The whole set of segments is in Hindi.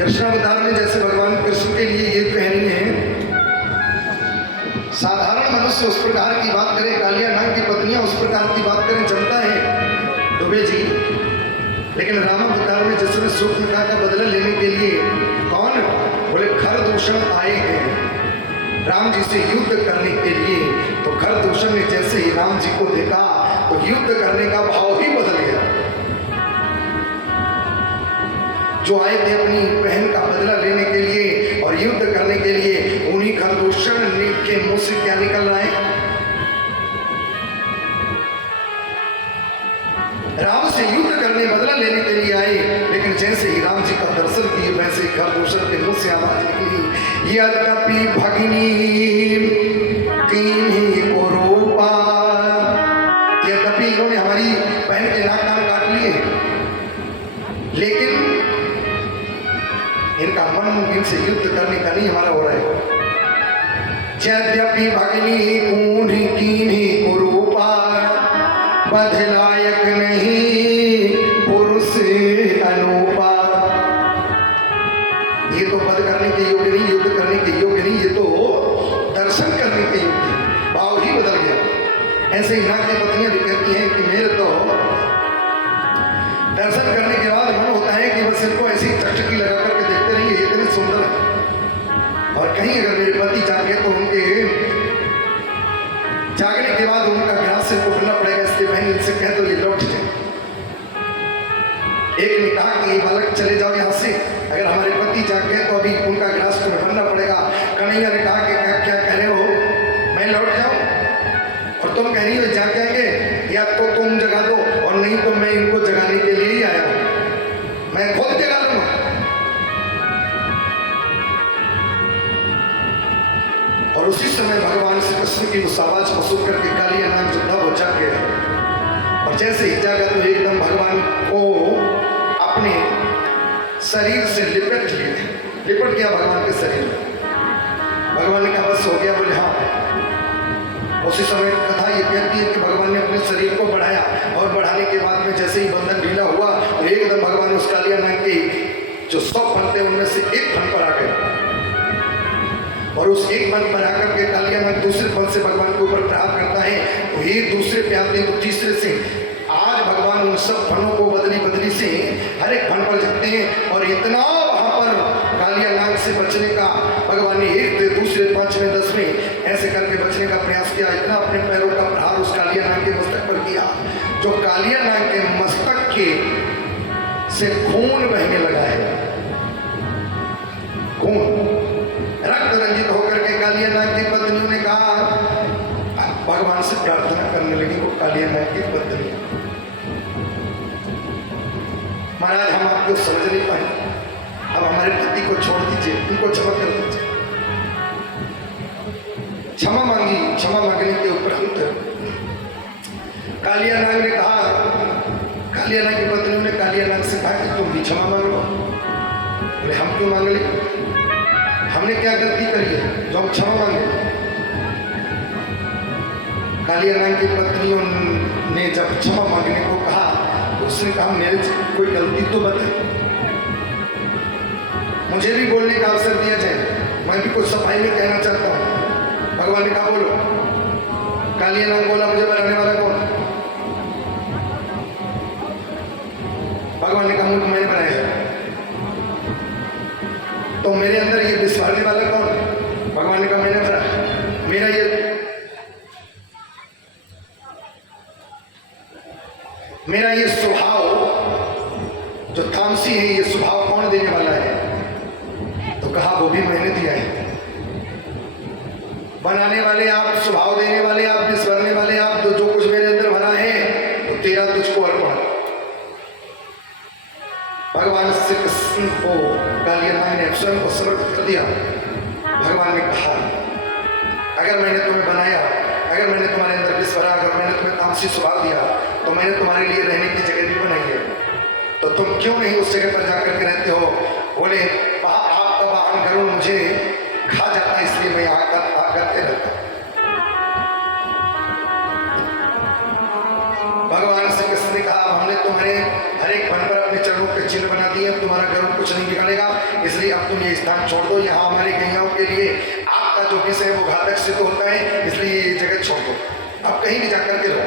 कृष्णावतार में जैसे भगवान कृष्ण के लिए ये पहनी है, साधारण मनुष्य उस प्रकार की बात करे, कालिया नाग की पत्नियां उस प्रकार की बात करें, जमता है दुबे जी। लेकिन रामावतार में जिसने सूक्ष्मता का बदला लेने के लिए कौन बोले खरदूषण आए हैं राम जी से युद्ध करने के लिए, तो खरदूषण ने जैसे ही राम जी को देखा तो युद्ध करने का भाव ही बदल गया। जो आए थे अपनी बहन का बदला लेने के लिए और युद्ध करने के लिए, उन्हीं खरदूषण के मुंह से क्या निकल रहा है? राम से युद्ध करने बदला लेने के लिए आए, लेकिन जैसे ही राम जी का दर्शन किए वैसे ही खरदूषण के मुंह से आवाज निकली, यद्यपि भगिनी किन्हीं को रूपा। यद्यपि इन्होंने हमारी बहन के नाक कान काट लिए, लेकिन इनका मन इनसे युद्ध करने का नहीं हमारा हो रहा है। यद्यपि भगिनी कून्ही कीन्ही कुरूपा, बध लायक नहीं पुरुष अनूपा। ये तो बध करने के योग्य नहीं, युद्ध करने के योग्य नहीं, ये तो दर्शन करने के योग्य। भाव ही बदल गया। ऐसे ही नाग की पत्नियां भी कहती हैं कि मेरे तो दर्शन करने के बाद मन होता है कि बस इनको ऐसी चटकी लगा करके देखते रहिए, इतने सुंदर है। और कहीं अगर मेरे पति जागे तो उनके जागने के बाद उनका ग्रास से उठना पड़ेगा, इसलिए बहन इनसे कह दो ये लौट जाए। एक ने कहा कि ये बालक चले जाओ यहाँ से, अगर हमारे पति जाग गए तो अभी उनका ग्रास तुम्हें भरना पड़ेगा। कन्हैया ने कहा कि क्या कह रहे हो, मैं लौट जाऊं और तुम कह रही हो जाग जाएंगे, या तो तुम जगा दो और नहीं तो मैं इनको जगाने के लिए ही आया हूं, मैं खुद जगा लूंगा। और उसी समय भगवान श्री कृष्ण की उस आवाज को सुन करके कालिया नाग जो था वो जाग गया। और जैसे ही जागा तो एकदम भगवान को अपने शरीर से लिपट गया भगवान के शरीर। भगवान ने कहा बस हो गया, बोले हाँ। उसी समय कथा ये कहती है कि भगवान ने अपने शरीर को बढ़ाया और बढ़ाने के बाद में जैसे ही बंधन ढीला हुआ तो एकदम भगवान उस कालिया नाग के जो 100 फन थे उनमें से एक फन पर आ गए। और उस एक फन पर आकर के कालिया नाग दूसरे फन से भगवान के ऊपर प्रहार करता है, तो ये दूसरे पे आते हैं तो तीसरे से। आज भगवान उन सब फनों को बदली से हर एक फन पर जाते हैं और इतना वहां पर कालिया नाग से बचने का भगवान ने एक दूसरे 5वें 10वें ऐसे करके बचने का प्रयास किया। इतना अपने पैरों का प्रहार उस कालिया नाग के मस्तक पर किया, जो कालिया नाग के मस्तक के से खून बहने लगा है। खून रक्त रंजित होकर के कालिया नाग की पत्नियों ने कहा, भगवान से प्रार्थना करने लगी वो कालिया नाग की पत्नी, महाराज हम आपको समझ नहीं पाए, अब हमारे पति को छोड़ दीजिए, उनको क्षमा कर दीजिए। क्षमा मांगी, क्षमा मांगने के उपरांत कालिया नाग ने कहा, कालिया नाग की पत्नियों ने कालिया नाग से कहा कि तुम भी क्षमा मांग लो। बोले हम क्यों मांग ले, हमने क्या गलती करी है जो हम क्षमा मांगे? कालिया नाग की पत्नियों ने जब क्षमा मांगने को कहा तो उसने कहा मेरे कोई गलती तो बताए, मुझे भी बोलने का अवसर दिया जाए, मैं भी कुछ सफाई में कहना चाहता हूँ। भगवान ने कहा बोलो। कालिया नाग बोला मुझे बनाने वाला कौन? भगवान ने कहा मुझे मैंने बनाया। तो मेरे अंदर ये विस्फारने वाला कौन? भगवान ने कहा मैंने बनाया। मेरा ये स्वभाव जो तामसी है, ये स्वभाव कौन देने वाला है? तो कहा वो भी मैंने दिया है। बनाने वाले आप, स्वभाव देने वाले आप, विस्फारने वाले आप, तो जो कुछ मेरे अंदर भरा है तो तेरा तुझको अर्पण। भगवान श्री कृष्ण को कालिया नाग ने स्वयं को समर्पित कर दिया। भगवान ने कहा अगर मैंने तुम्हें बनाया, अगर मैंने तुम्हारे अंदर विष भरा, अगर मैंने तुम्हें तामसी स्वभाव दिया तो मैंने तुम्हारे लिए रहने की जगह भी बनाई है, तो तुम क्यों नहीं उस जगह पर जाकर के रहते हो? बोले आपका वाहन गरुड़ मुझे खा जाता है, इसलिए मैं यहाँ आकर के रहता हूँ। भगवान श्री कृष्ण ने कहा हमने तुम्हारे हर एक फन पर अपने चरणों के चिन्ह बना दिए, तुम्हारा गरुड़ कुछ नहीं बिगाड़ेगा, इसलिए यहाँ छोड़ दो, यहाँ हमारी गैयाओं के लिए आपका जो विष है वो घातक सिद्ध होता है, इसलिए ये जगह छोड़ दो, आप कहीं भी जाकर के रहो।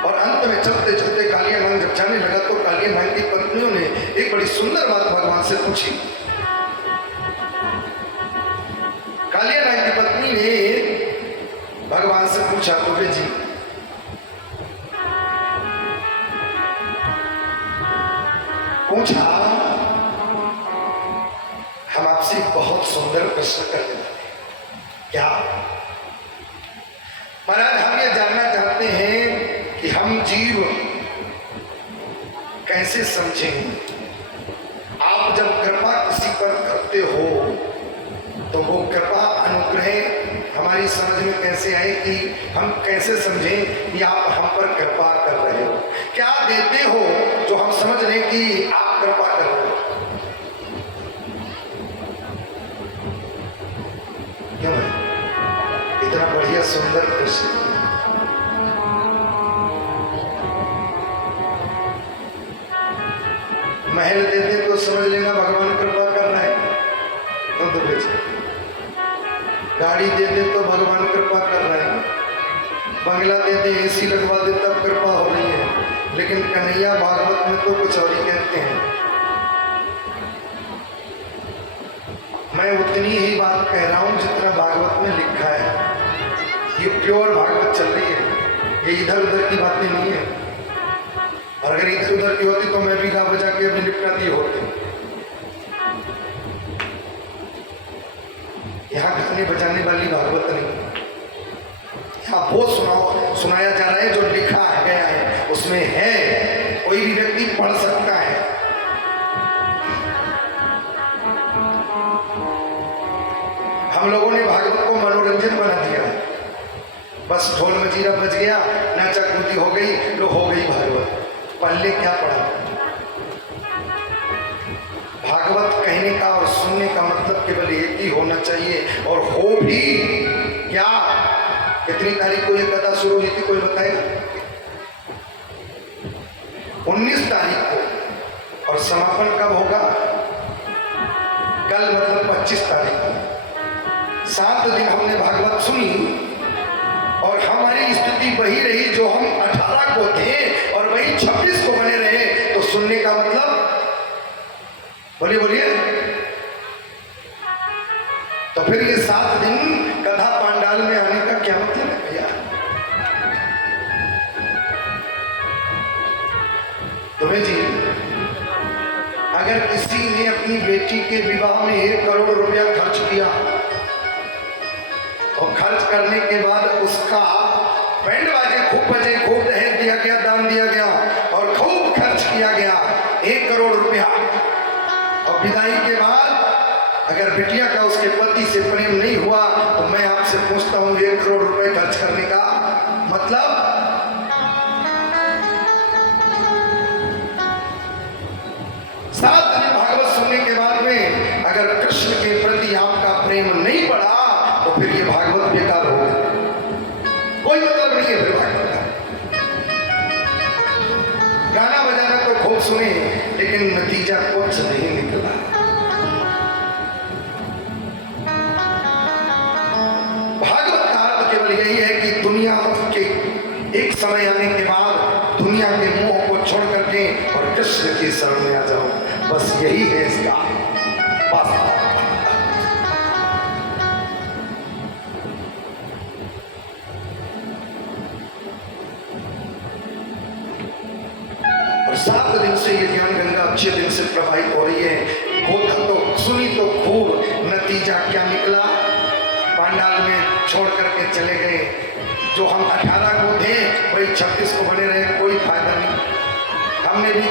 और अंत में चलते चलते कालिया नाग जब जाने लगा तो कालिया नाग की पत्नियों ने एक बड़ी सुंदर बात भगवान से पूछी। कालिया नाग की पत्नी ने भगवान से पूछा, बोले जी पूछा, हम आपसे बहुत सुंदर प्रश्न करने वाले हैं। क्या महाराज? हम ये जानना चाहते हैं कि हम जीव कैसे समझें? आप जब कृपा किसी पर करते हो तो वो कृपा अनुग्रह हमारी समझ में कैसे आए कि हम कैसे समझें कि आप हम पर कृपा कर रहे हो? क्या देते हो जो हम समझ रहे कि आप कृपा कर रहे हो? क्यों है? इतना बढ़िया सुंदर प्रश्न। महल देते तो समझ लेना भगवान कृपा कर रहा है, तो बेचे। गाड़ी दे दे तो भगवान कृपा कर रहे हैं, बंगला दे दे, एसी लगवा दे तब कृपा हो रही है। लेकिन कन्हैया भागवत में तो कुछ और ही कहते हैं। मैं उतनी ही बात कह रहा हूं जितना भागवत में लिखा है। ये प्योर भागवत चल रही है, ये इधर उधर की बातें नहीं है। और अगर इधर उधर की होती तो मैं भी गा बजा के अपनी निपटा दिए होते। यहाँ गाने बजाने वाली भागवत नहीं, यहाँ वो सुनाया जा रहा है जो लिखा गया है, उसमें है, कोई भी व्यक्ति पढ़ सकता है। हम लोगों ने भागवत को मनोरंजन बना दिया, बस ढोल मजीरा बज गया, नाचा कूदी हो गई, लो हो गई भागवत। पहले क्या पढ़ा? भागवत कहने का और सुनने का मतलब केवल एक ही होना चाहिए, और हो भी क्या? कितनी तारीख को ये कथा शुरू हुई थी, कोई बताएगा? 19 तारीख को। और समापन कब होगा? कल, मतलब 25 तारीख को। 7 दिन हमने भागवत सुनी और हमारी स्थिति वही रही जो हम 18 को थे और वही 26 को बने रहे। तो सुनने का मतलब, बोलिए बोलिए, तो फिर ये 7 दिन कथा पांडाल में आने का क्या मतलब है भैया? तुम्हें जी, अगर किसी ने अपनी बेटी के विवाह में 1 करोड़ रुपया खर्च किया और खर्च करने के बाद उसका बैंड बाजे खूब बजे, खूब दहेज दिया गया, दान दिया गया और खूब खर्च किया गया 1 करोड़ रुपया, और विदाई के बाद अगर बिटिया का उसके पति से प्रेम नहीं हुआ तो मैं आपसे पूछता हूं 1 करोड़ रुपए खर्च करने का मतलब? 7 दिन भागवत सुनने के बाद में अगर कृष्ण के प्रति आपका प्रेम नहीं बढ़ा तो फिर ये भागवत बेकार हो गई, कोई मतलब नहीं है फिर भागवत का। गाना बजाना तो खूब सुने लेकिन नतीजा कुछ नहीं निकला। भागवत का अर्थ केवल यही है कि दुनिया के एक समय आने के बाद दुनिया के मोह को छोड़ करके और कृष्ण की शरण में आ जाओ, बस यही है इसका वास्तव। और 7 दिन से ये ज्ञान गंगा अच्छे दिन से प्रवाहित हो रही है। होता तो सुनी तो खूब, नतीजा क्या निकला? पांडाल में छोड़ करके चले गए। जो हम 18 को थे वही 26 को बने रहे, कोई फायदा नहीं। हमने भी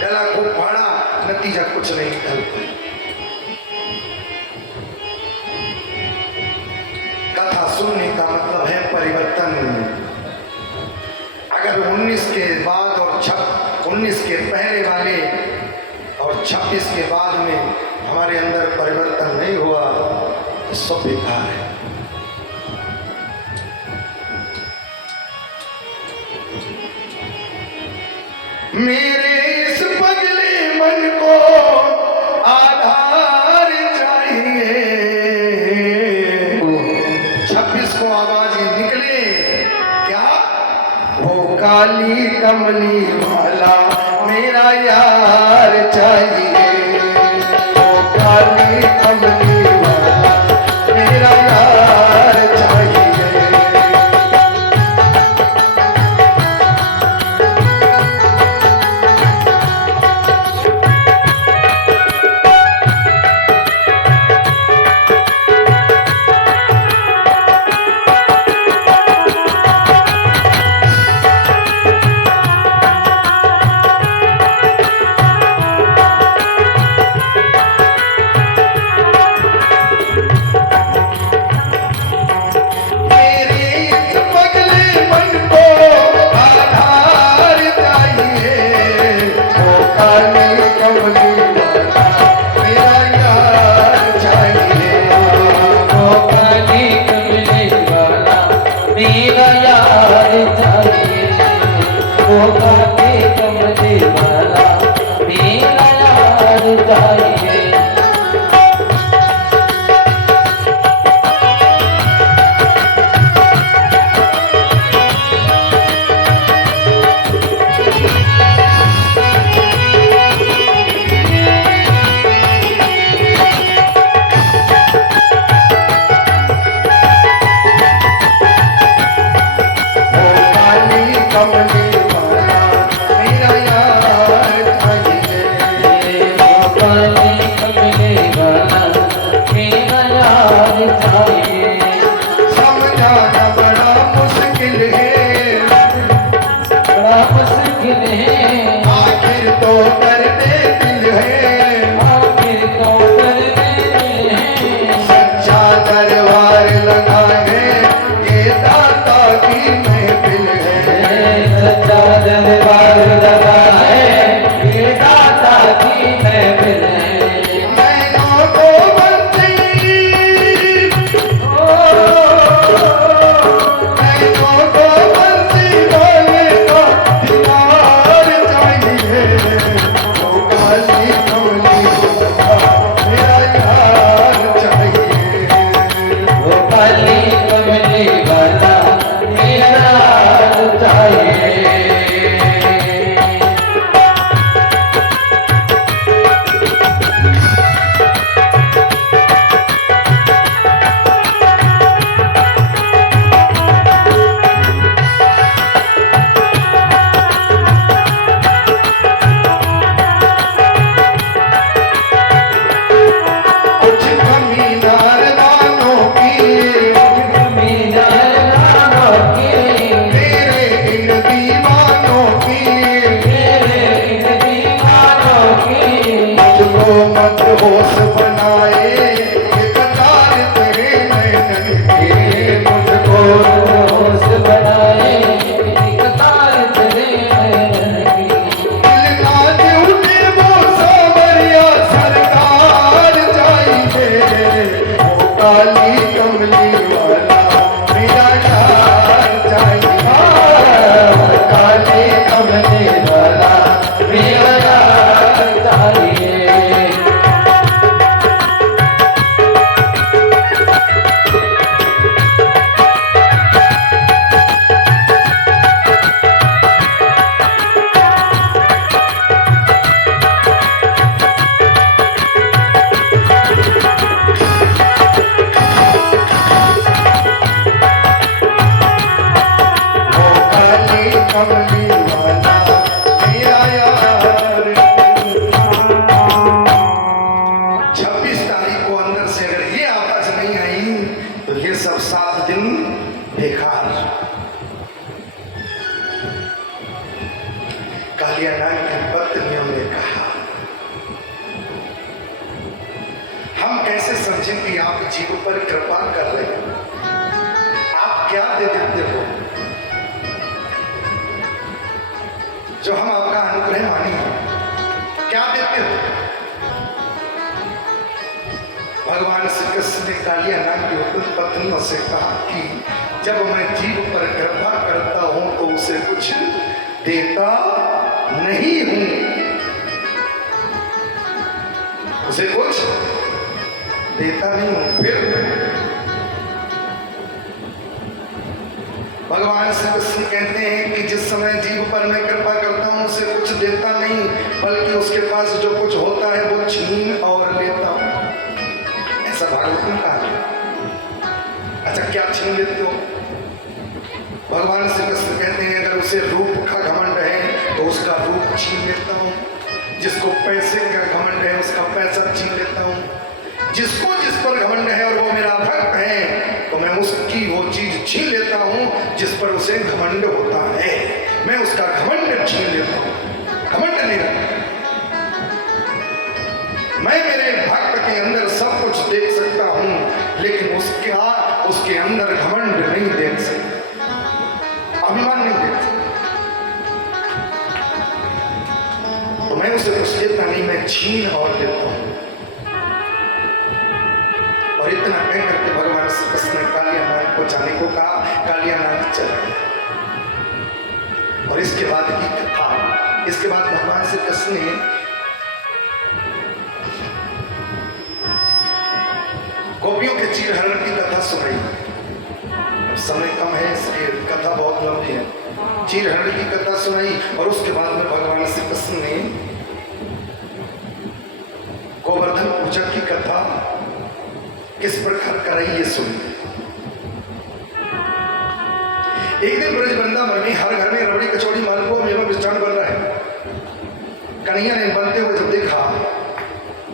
गला खूब फाड़ा, नतीजा कुछ नहीं निकल। कथा सुनने का मतलब है परिवर्तन। अगर 19 के बाद और 19 के पहले वाले और 26 के बाद में हमारे अंदर परिवर्तन नहीं हुआ तो सब बेकार है। मेरे इस पगले मन को आधा कमली वाला मेरा यार चाहिए, ओ काली कमली वाला मेरा यार चाहिए। जो हम आपका अनुग्रह मानेंगे, क्या देते हो? भगवान श्री कृष्ण ने कालिया नाम की उत्पन्न पत्नियों से कहा कि जब मैं जीव पर कृपा करता हूं तो उसे कुछ देता नहीं हूं, उसे कुछ देता नहीं हूं। फिर भगवान श्री कृष्ण कहते हैं कि जिस समय जीव पर मैं कृपा करता हूँ उसे कुछ देता नहीं, बल्कि उसके पास जो कुछ होता है वो छीन और लेता हूँ। ऐसा भागवत में कहा है। अच्छा, क्या छीन लेते हो? भगवान श्री कृष्ण कहते हैं अगर उसे रूप का घमंड है तो उसका रूप छीन लेता हूँ, जिसको पैसे का घमंड है उसका पैसा छीन लेता हूँ, जिसको जिस पर घमंड है और वो मेरा भक्त है तो मैं उसकी वो चीज छीन लेता हूँ जिस पर उसे घमंड होता है। मैं उसका घमंड छीन लेता हूँ, घमंड नहीं रखता। मैं मेरे भक्त के अंदर सब कुछ देख सकता हूँ, लेकिन उसके अंदर घमंड नहीं देख सकता, अभिमान नहीं देख सकता। तो मैं उसे कुछ देता नहीं, मैं छीन और लेता हूँ। और इतना कह करके भगवान श्री कृष्ण ने कालिया नाग को जाने को कहा। कालिया नाग चला गया। और इसके बाद की कथा, इसके बाद भगवान श्री कृष्ण ने गोपियों के चीरहरण की कथा सुनाई। अब समय कम है इसलिए कथा बहुत लंबी है। चीरहरण की कथा सुनाई और उसके बाद में भगवान श्री कृष्ण ने गोवर्धन पूजा की कथा किस प्रकार कराई ये सुनिए। एक दिन ब्रज वृंदावन में हर घर में रबड़ी कचौड़ी मालपुआ मेवा मिष्ठान बन रहा है। कन्हैया ने बनते हुए जब देखा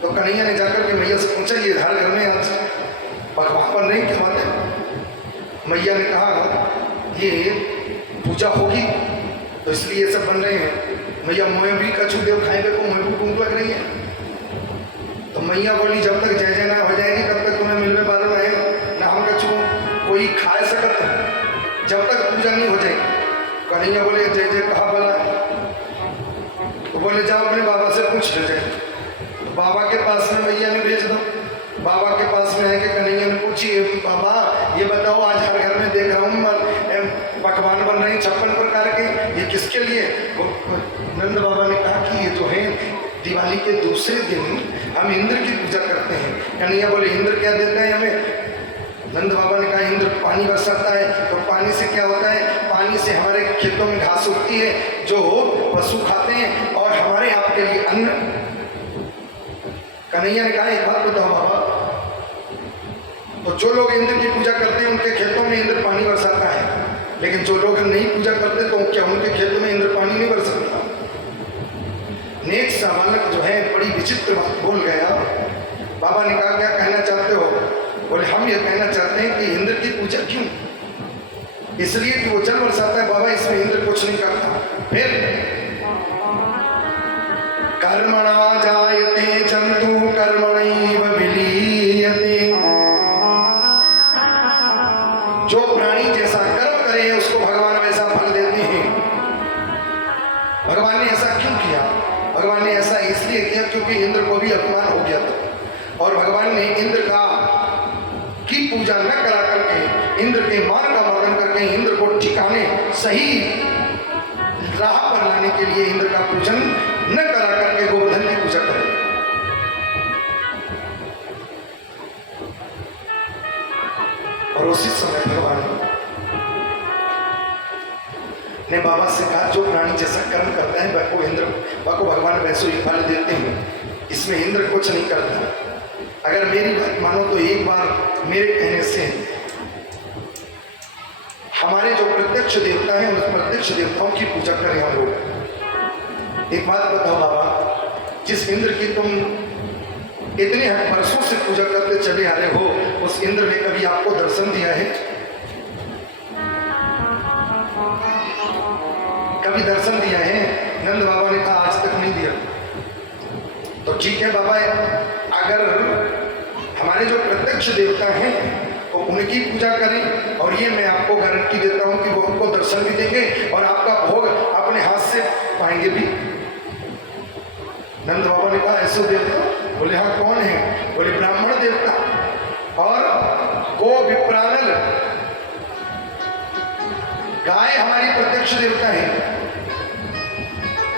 तो कन्हैया ने जाकर के मैया से पूछा ये हर घर में आज पकवान बन रही क्या बात है? मैया ने कहा ये पूजा होगी तो इसलिए ये सब बन रहे हैं। मैया मोए भी कछू देव खाएंगे को मोए भी भूख लग रही है। तो मैया बोली जब तक जय जय ना हो जाएगी तब तक तुम्हें मिलने वाला है ना हम कछू कोई खा सकत है जब तक पूजा नहीं हो जाएगी। कन्हैया बोले जय जय कहा बोला? तो बोले जाओ अपने बाबा से पूछ ले जाए। तो बाबा के पास में मैया ने भेज दो। बाबा के पास में है कि कन्हैया ने पूछी बाबा ये बताओ आज हर घर में देख रहा हूँ पकवान बन रहे हैं 56 प्रकार के, ये किसके लिए? नंद बाबा ने कहा कि ये जो है दिवाली के दूसरे दिन हम इंद्र की पूजा करते हैं। कन्हैया बोले इंद्र क्या देते हैं हमें? नंद बाबा ने कहा इंद्र पानी बरसाता है। तो पानी से क्या होता है? पानी से हमारे खेतों में घास उगती है जो पशु खाते हैं और हमारे आपके लिए अन्न। कन्हैया ने कहा एक बात बताओ बाबा, तो जो लोग इंद्र की पूजा करते हैं उनके खेतों में इंद्र पानी बरसाता है, लेकिन जो लोग नहीं पूजा करते तो क्या उनके खेतों में इंद्र पानी नहीं बरसाता? नेक सा बालक जो है बड़ी विचित्र बात बोल गया। बाबा ने कहा क्या कहना चाहते हो? बोले हम ये कहना चाहते हैं कि इंद्र की पूजा क्यों? इसलिए कि वो जल बरसाता है बाबा, इसमें इंद्र कुछ नहीं करता। फिर कर्मणा जायते जंतु कर्मणैव विलीयते, जो प्राणी जैसा कर्म करे उसको भगवान वैसा फल देते हैं। भगवान ने ऐसा क्यों किया? भगवान ने ऐसा इसलिए किया क्योंकि इंद्र को भी अपमान हो गया था और भगवान ने इंद्र की पूजा न करा करके, इंद्र के मान का वर्णन करके इंद्र को ठिकाने सही राह पर लाने के लिए इंद्र का पूजन न करा करके गोवर्धन की पूजा करें। और उसी समय भगवान ने बाबा से कहा जो प्राणी जैसा कर्म करता है वह को भगवान वैसे ही फल देते हैं, इसमें इंद्र कुछ नहीं करता। अगर मेरी बात मानो तो एक बार मेरे कहने से हमारे जो प्रत्यक्ष देवता हैं उन प्रत्यक्ष देवताओं की पूजा करें हम लोग। एक बात बताओ बाबा, जिस इंद्र की तुम इतने वर्षों से पूजा करते चले आ रहे हो उस इंद्र ने कभी आपको दर्शन दिया है? कभी दर्शन दिया है? नंद बाबा ने कहा आज तक नहीं दिया। तो ठीक है बाबा, अगर हमारे जो प्रत्यक्ष देवता हैं तो उनकी पूजा करें और ये मैं आपको गारंटी देता हूं कि वो हमको दर्शन भी देंगे और आपका भोग अपने हाथ से पाएंगे भी। नंद बाबा ने कहा ऐसे देवता? बोले हाँ कौन है? बोले ब्राह्मण देवता और गो विप्रानल गाय हमारी प्रत्यक्ष देवता है।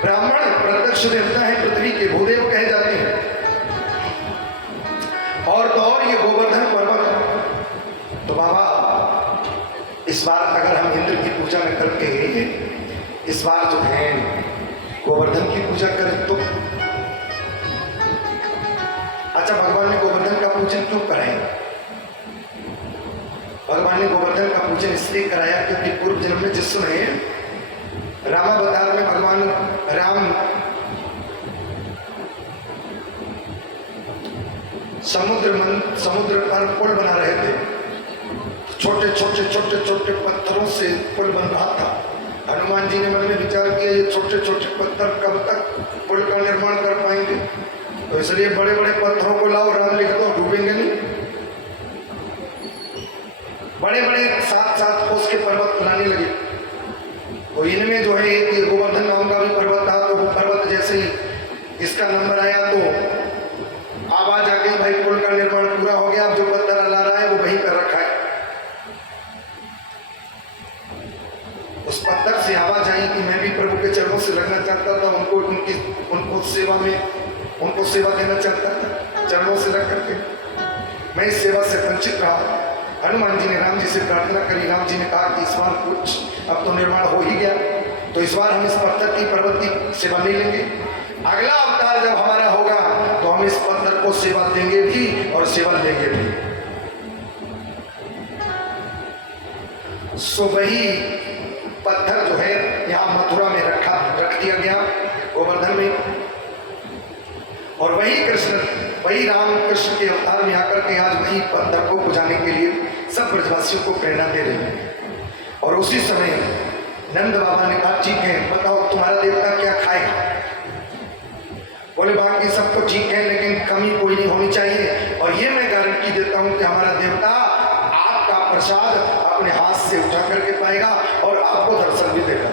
ब्राह्मण प्रत्यक्ष देवता है, पृथ्वी के भूदेव कहे जाते हैं। और तो और ये गोवर्धन पर्वत। तो बाबा इस बार अगर हम इंद्र की इस बार जो है गोवर्धन की पूजा करें तो अच्छा, भगवान ने गोवर्धन का पूजन क्यों कराया? भगवान ने गोवर्धन का पूजन इसलिए कराया क्योंकि पूर्व जन्म में जिसने रामावतार में भगवान राम समुद्र पर पुल बना रहे थे। छोटे छोटे पत्थरों से पुल बन रहा था। हनुमान जी ने मन में विचार किया ये छोटे छोटे पत्थर कब तक पुल का निर्माण कर पाएंगे, तो इसलिए बड़े बड़े पत्थरों को लाओ, राम लिख दो, डूबेंगे नहीं। बड़े बड़े 7-7 कोस के पर्वत लाने लगे। तो इनमें जो है एक गोवर्धन नाम का भी पर्वत था। तो वो पर्वत जैसे ही इसका नंबर आया तो आवाज आ गई, भाई पुल का निर्माण पूरा हो गया, अब जो पत्थर ला रहा है वो वहीं पर रखा है। उस पत्थर से आवाज आई कि मैं भी प्रभु के चरणों से लगना चाहता था, उनको सेवा देना चाहता था, चरणों से लग करके मैं इस सेवा से वंचित रहा। हनुमान जी ने राम जी से प्रार्थना करी। राम जी ने कहा कि इस बार कुछ अब तो निर्माण हो ही गया, तो इस बार हम इस पत्थर की पर्वत की सेवा नहीं लेंगे। अगला अवतार जब हमारा होगा तो हम इस पत्थर को सेवा देंगे भी और सेवा लेंगे भी। सो वही पत्थर जो है यहाँ मथुरा में रख दिया गया गोवर्धन में। और वही राम कृष्ण के अवतार में आकर के आज वही पत्थर को बुझाने के लिए सब ब्रजवासियों को प्रेरणा दे रहे हैं। और उसी समय नंद बाबा ने कहा ठीक है, बताओ तुम्हारा देवता क्या खाएगा? बोले बाकी सब तो ठीक है, लेकिन कमी कोई नहीं होनी चाहिए। और ये मैं गारंटी देता हूं कि हमारा देवता आपका प्रसाद अपने हाथ से उठा करके पाएगा और आपको दर्शन भी देगा।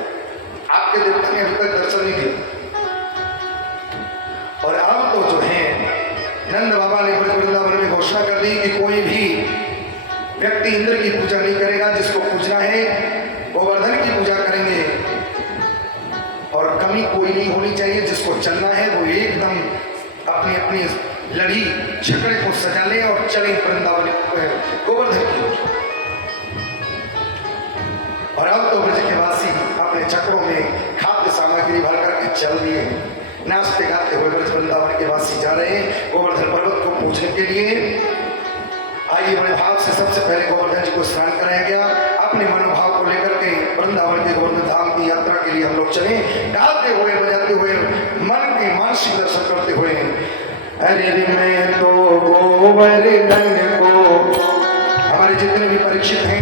आपके देवता ने अभी तक दर्शन नहीं दिया। और अब तो जो है नंद बाबा ने वृंदावन में घोषणा कर दी कि कोई भी व्यक्ति इंद्र की पूजा नहीं करेगा, जिसको पूजना है गोवर्धन की पूजा करेंगे। और कमी कोई नहीं होनी चाहिए, जिसको चलना है वो एकदम अपनी अपनी लड़ी छकड़े को सजा ले और चले वृंदावन गोवर्धन की। और अब तो ब्रज के वासी अपने चक्रों में खाद्य सामग्री भर करके चल दिए हैं। नाचते गाते हुए ब्रज वृंदावन के वासी जा रहे हैं गोवर्धन पर्वत को पूजने के लिए। आइए बड़े भाव से सबसे पहले गोवर्धन जी को स्नान कराया गया। अपने मनोभाव को लेकर के वृंदावन के गोवर्धन धाम की यात्रा के लिए हम लोग चले, गाते हुए बजाते हुए मन के मानसिक दर्शन करते हुए। अरे मैं तो गोवर्धन को, हमारे जितने भी परीक्षित हैं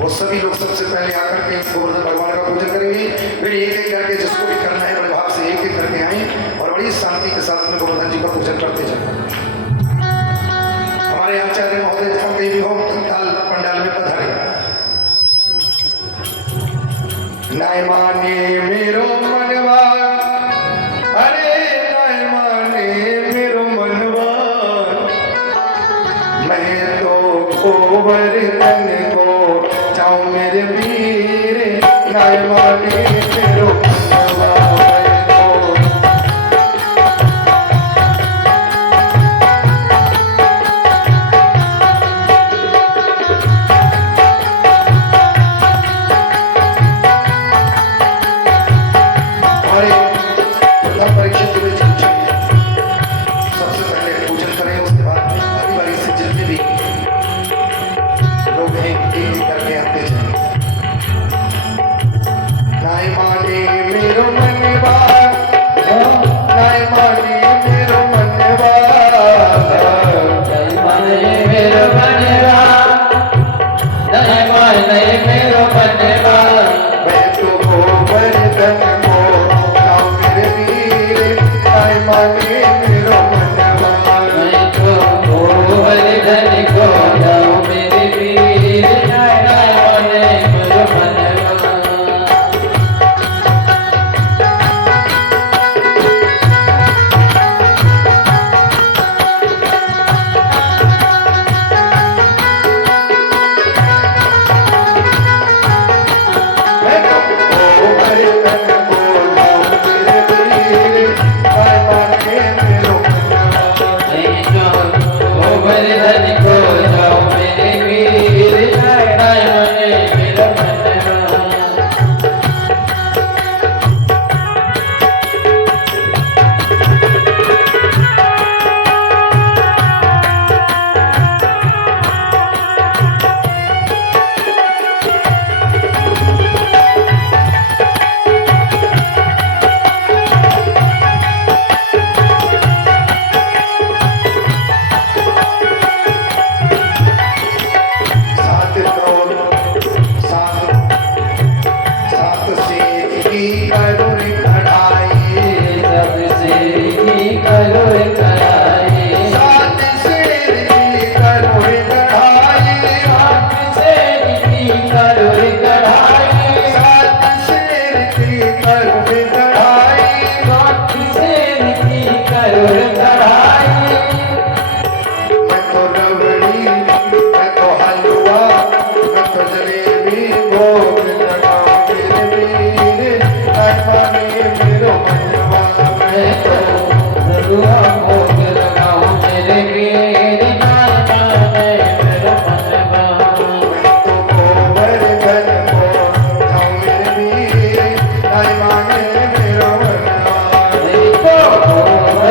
वो सभी लोग सबसे पहले आकर के गोवर्धन भगवान का पूजन करेंगे। फिर एक एक करके जिसको भी करना है बड़े भाव से एक एक करके आए और बड़ी शांति के साथ में गोवर्धन जी का पूजन करते जाए। हमारे आचार्य महोदय जहाँ कहीं भी हो पंडाल में पधारे। नाय माने मेरो मनवा, अरे नाय माने मेरो मनवा, मैं तो गोवर्धन को जाऊं मेरे वीर, नाय माने मेरो मनवा। I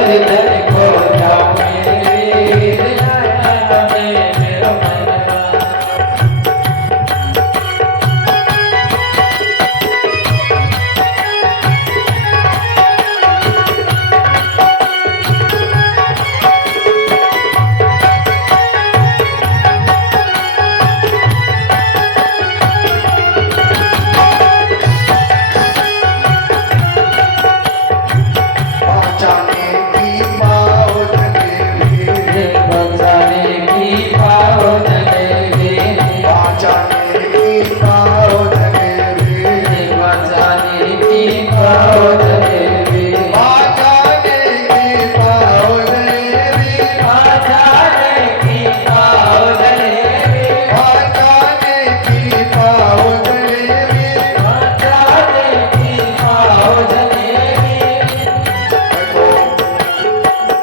गोवर्धन को जाओ मेरे वीर आने मेरो मनवा। बचाने की पाओ जगेगी, बचाने की पाओ जगेगी, बचाने की पाओ जगेगी, बचाने की पाओ जगेगी, बचाने की पाओ जगेगी, बचाने की पाओ जगेगी, बचाने की पाओ जगेगी। बचाने की पाओ जगेगी।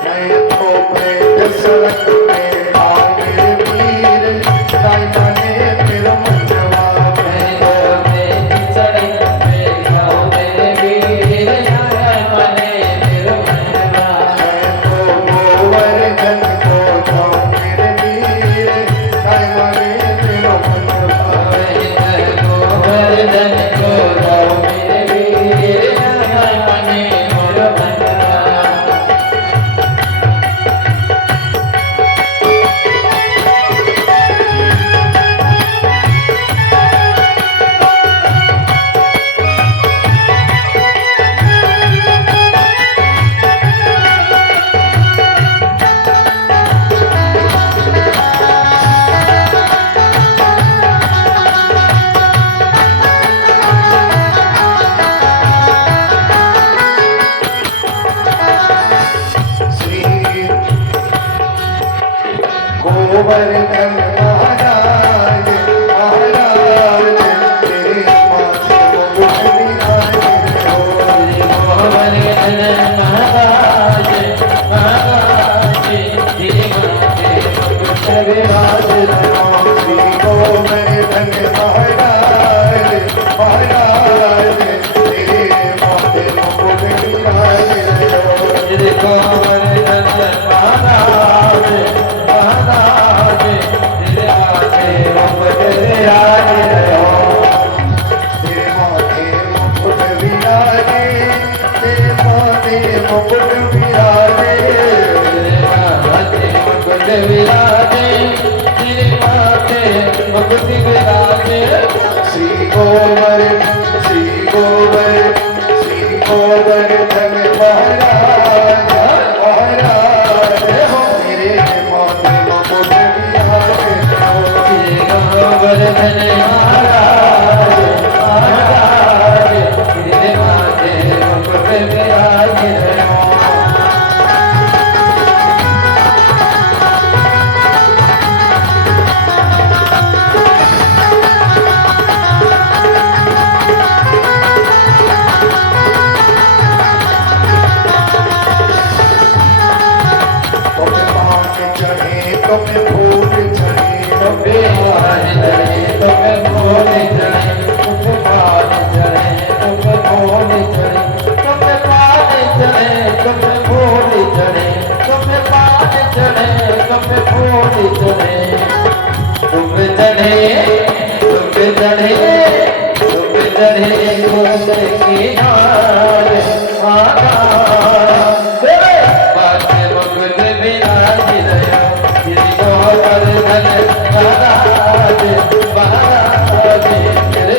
मैं तो प्रेम सड़क पे आगे वीर ताई माने मेरा मनवा। मैं तो मेरी सड़क पे जाओ मेरे वीर आने मने मेरो मनवा। मैं तो गोवर्धन को जाऊं मेरे वीर ताई माने मेरा मनवा। गोवर्धन को जाओ मेरे वीर आने मने मेरो मनवा। श्री गोवर्धन महाराज महाराज तेरे माथे मुकुट विराजे हो। गोवर्धन महाराज महाराज तेरे माथे मुकुट विराजे हो। श्री गोवर्धन महाराज महाराज तेरे माथे मुकुट विराजे हो। श्री गोवर्धन महाराज महाराज तेरे माथे मुकुट विराजे हो। तेरे माथे मुकुट विराजे, तेरे माथे मुकुट विराजे। तेरे माथे मुकुट विराजे, तेरे माथे मुकुट विराजे। श्री गोवर्धन श्री गोवर्धन महाराज महाराज तेरे माथे मुकुट विराजे हो। श्री गोवर्धन महाराज महाराज तेरे माथे मुकुट विराजे हो। तुम्हें पान चढ़े तुम्हें फूल चढ़े तुम्हें पान चढ़े तुम्हें फूल चढ़े, तुम्हें पान चढ़े तुम्हें फूल चढ़े, तुम्हें पान चढ़े तुम्हें फूल चढ़े, तुम्हें पान चढ़े तुम्हें फूल चढ़े। तुम चढ़े तुम चढ़े तुम चढ़े फूल किनारे माथे मुकुट विराजे रहो। श्री गोवर्धन महाराज महाराज तेरे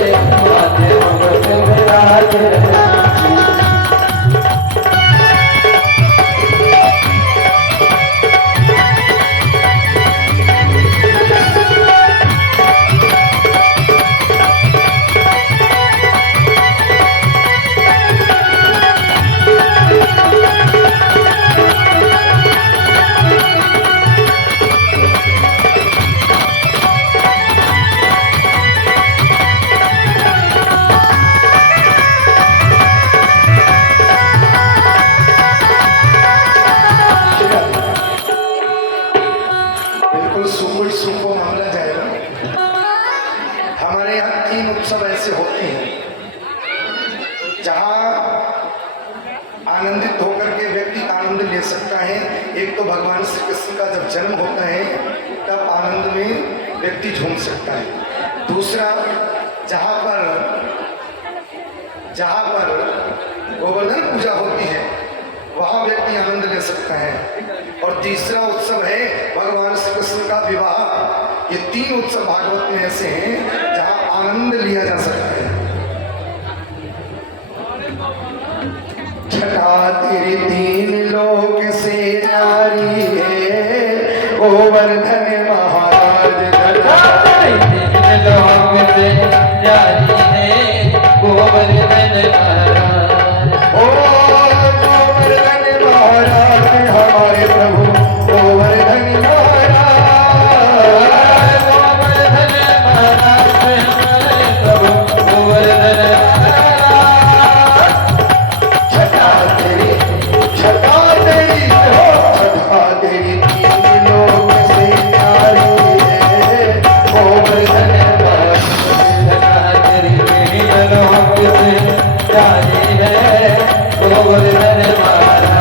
ले सकता है। एक तो भगवान श्री कृष्ण का जब जन्म होता है तब आनंद में व्यक्ति झूम सकता है। दूसरा, जहाँ पर गोवर्धन पूजा होती है वहाँ व्यक्ति आनंद ले सकता है। और तीसरा उत्सव है भगवान श्री कृष्ण का विवाह। ये 3 उत्सव भागवत में ऐसे हैं जहाँ आनंद लिया जा सकता है। छठा तेरी 3 लोक से नारी है गोवर्धन महाराज। लोक से जारी है गोवर्धन महाराज। ओ गोवर्धन महाराज हमारे प्रभु गोवर्धन महाराज। गोवर्धन महाराज हमारे प्रभु गोवर्धन महाराज। छठा तेरी हो, छठा तेरी 3 लोक से नारी है गोवर्धन महाराज। लोक से जारी है गोवर्धन महाराज।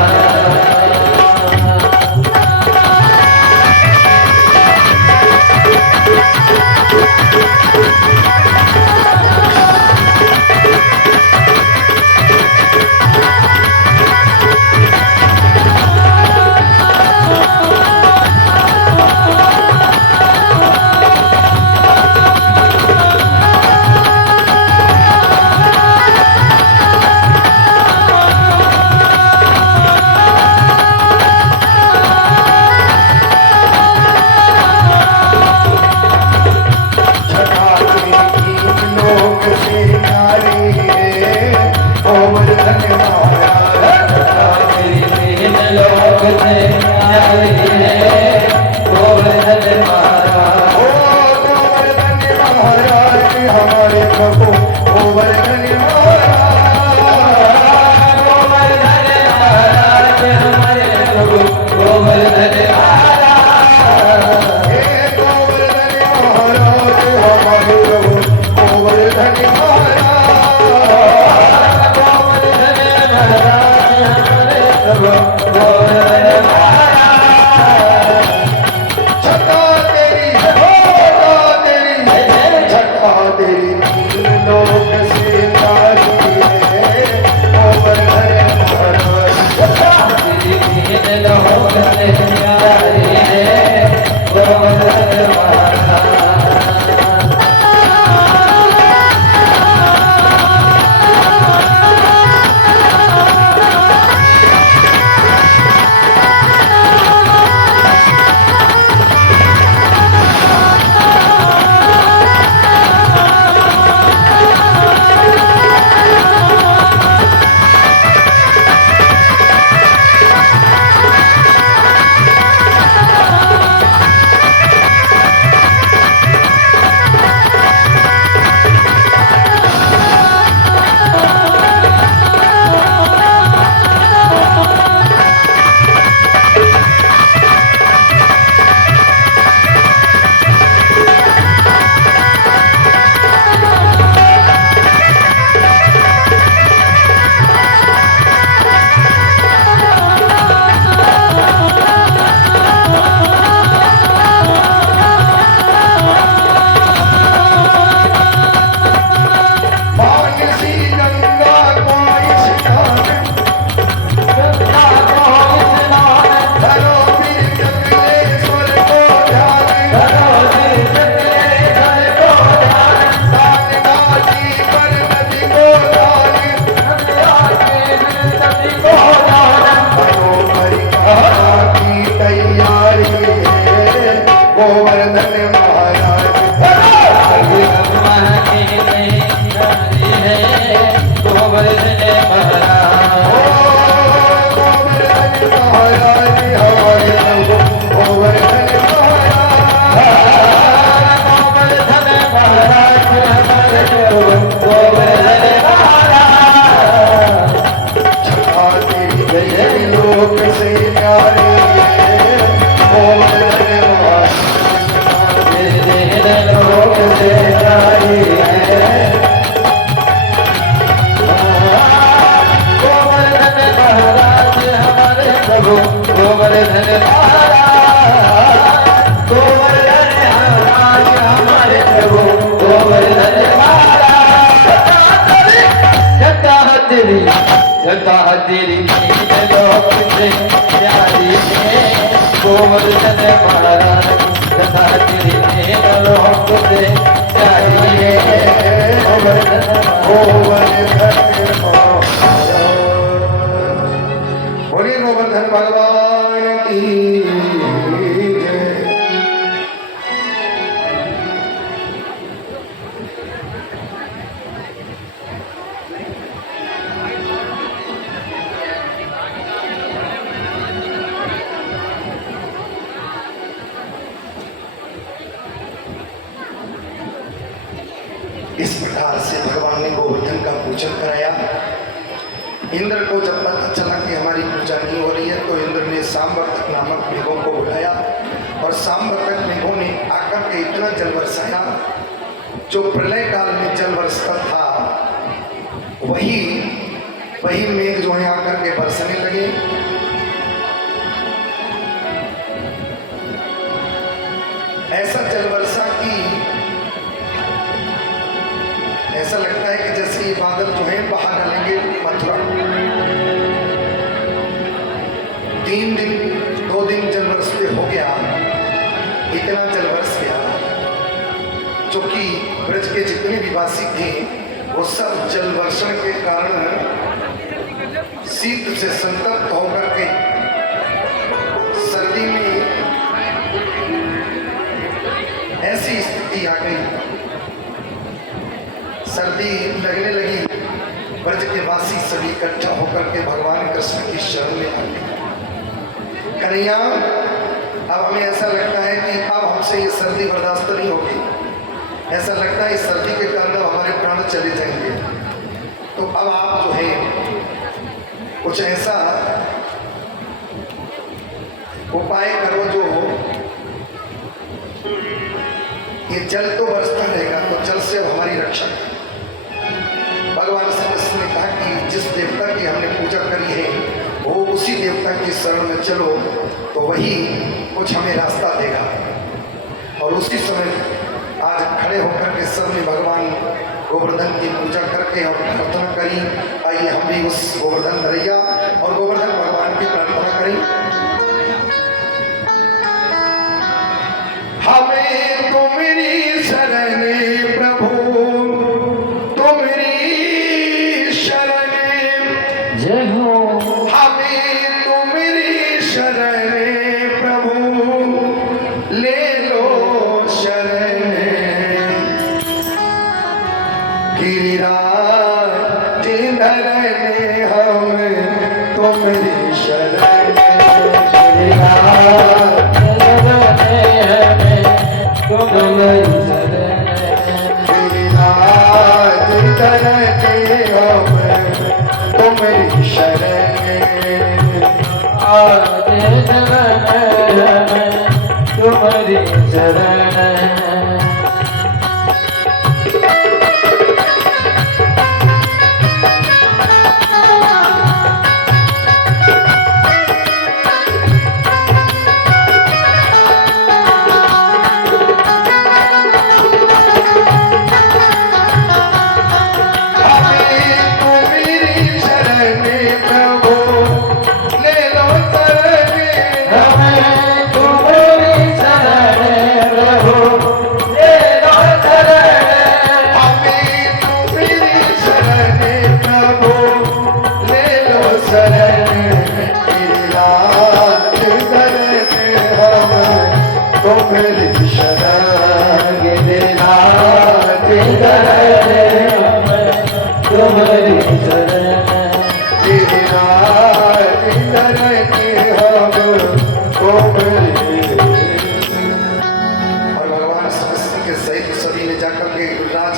छठा तेरी 3 लोक से नारी है गोवर्धन महाराज। लोक से जारी है गोवर्धन महाराज। ओ गोवर्धन महाराज हमारे प्रभु गोवर्धन महाराज। गोवर्धन महाराज हमारे प्रभु गोवर्धन महाराज। हे गोवर्धन महाराज हमारे प्रभु गोवर्धन महाराज। गोवर्धन महाराज हमारे प्रभु गोवर्धन महाराज। छठा तेरी हो, छठा तेरी 3 गोवर्धन महाराज गोवर्धन महाराज हमारे प्रभु गोवर्धन महाराज जटा तेरी लोक से प्यारी है गोवर्धन महाराज जटा तेरी लोक से प्यारी है गोवर्धन बोलिए गोवर्धन भगवान की जय। इस प्रकार से भगवान ने गोवर्धन का पूजन कराया। इंद्र को जब पता चला कि हमारी पूजा नहीं हो रही है तो इंद्र ने सामवर्तक नामक मेघों को बुलाया और सामवर्तक मेघों ने आकर के इतना जल बरसाया जो प्रलय काल में जल बरसता था वही मेघ जो है आकर के बरसने लगे। ऐसा जल वर्षा की ऐसा लगता है कि जैसे ये बादल जो है बहा डालेंगे मथुरा। 3 दिन 2 दिन जल बरसते हो गया, इतना जल बरस गया जो कि ब्रज के जितने भी वासी थे वो सब जल वर्षण के कारण शीत से संतप्त होकर के सर्दी में ऐसी स्थिति आ गई, सर्दी लगने लगी। ब्रज के वासी सभी इकट्ठा होकर के भगवान कृष्ण की शरण में आ गए। कन्हैया अब हमें ऐसा लगता है कि अब हमसे ये सर्दी बर्दाश्त नहीं होगी, ऐसा लगता है इस सर्दी के कारण अब हमारे प्राण चले जाएंगे। तो अब आप जो है कुछ ऐसा उपाय करो जो ये जल तो बरसता रहेगा तो जल से अब हमारी रक्षा करें। भगवान श्री कृष्ण ने कहा कि जिस देवता की हमने पूजा करी है वो उसी देवता की शरण में चलो तो वही कुछ हमें रास्ता देगा। और उसी समय आज खड़े होकर के सबने भगवान गोवर्धन की पूजा करके और प्रार्थना करी। आइए हम भी उस गोवर्धन धरैया और गोवर्धन भगवान की प्रार्थना करें। हमें तुम्हारी शरण प्रभु तुम्हारी शरण जय हो हमें तुम्हारी शरण प्रभु ले लो शरण गिरिराज धरने हम तुम्हारी शरण गिरिराज गिरिराज धरने हम तुम्हारी शरण तुम्हारी शरण और भगवान श्री कृष्ण के सहित सभी ने जाकर के राज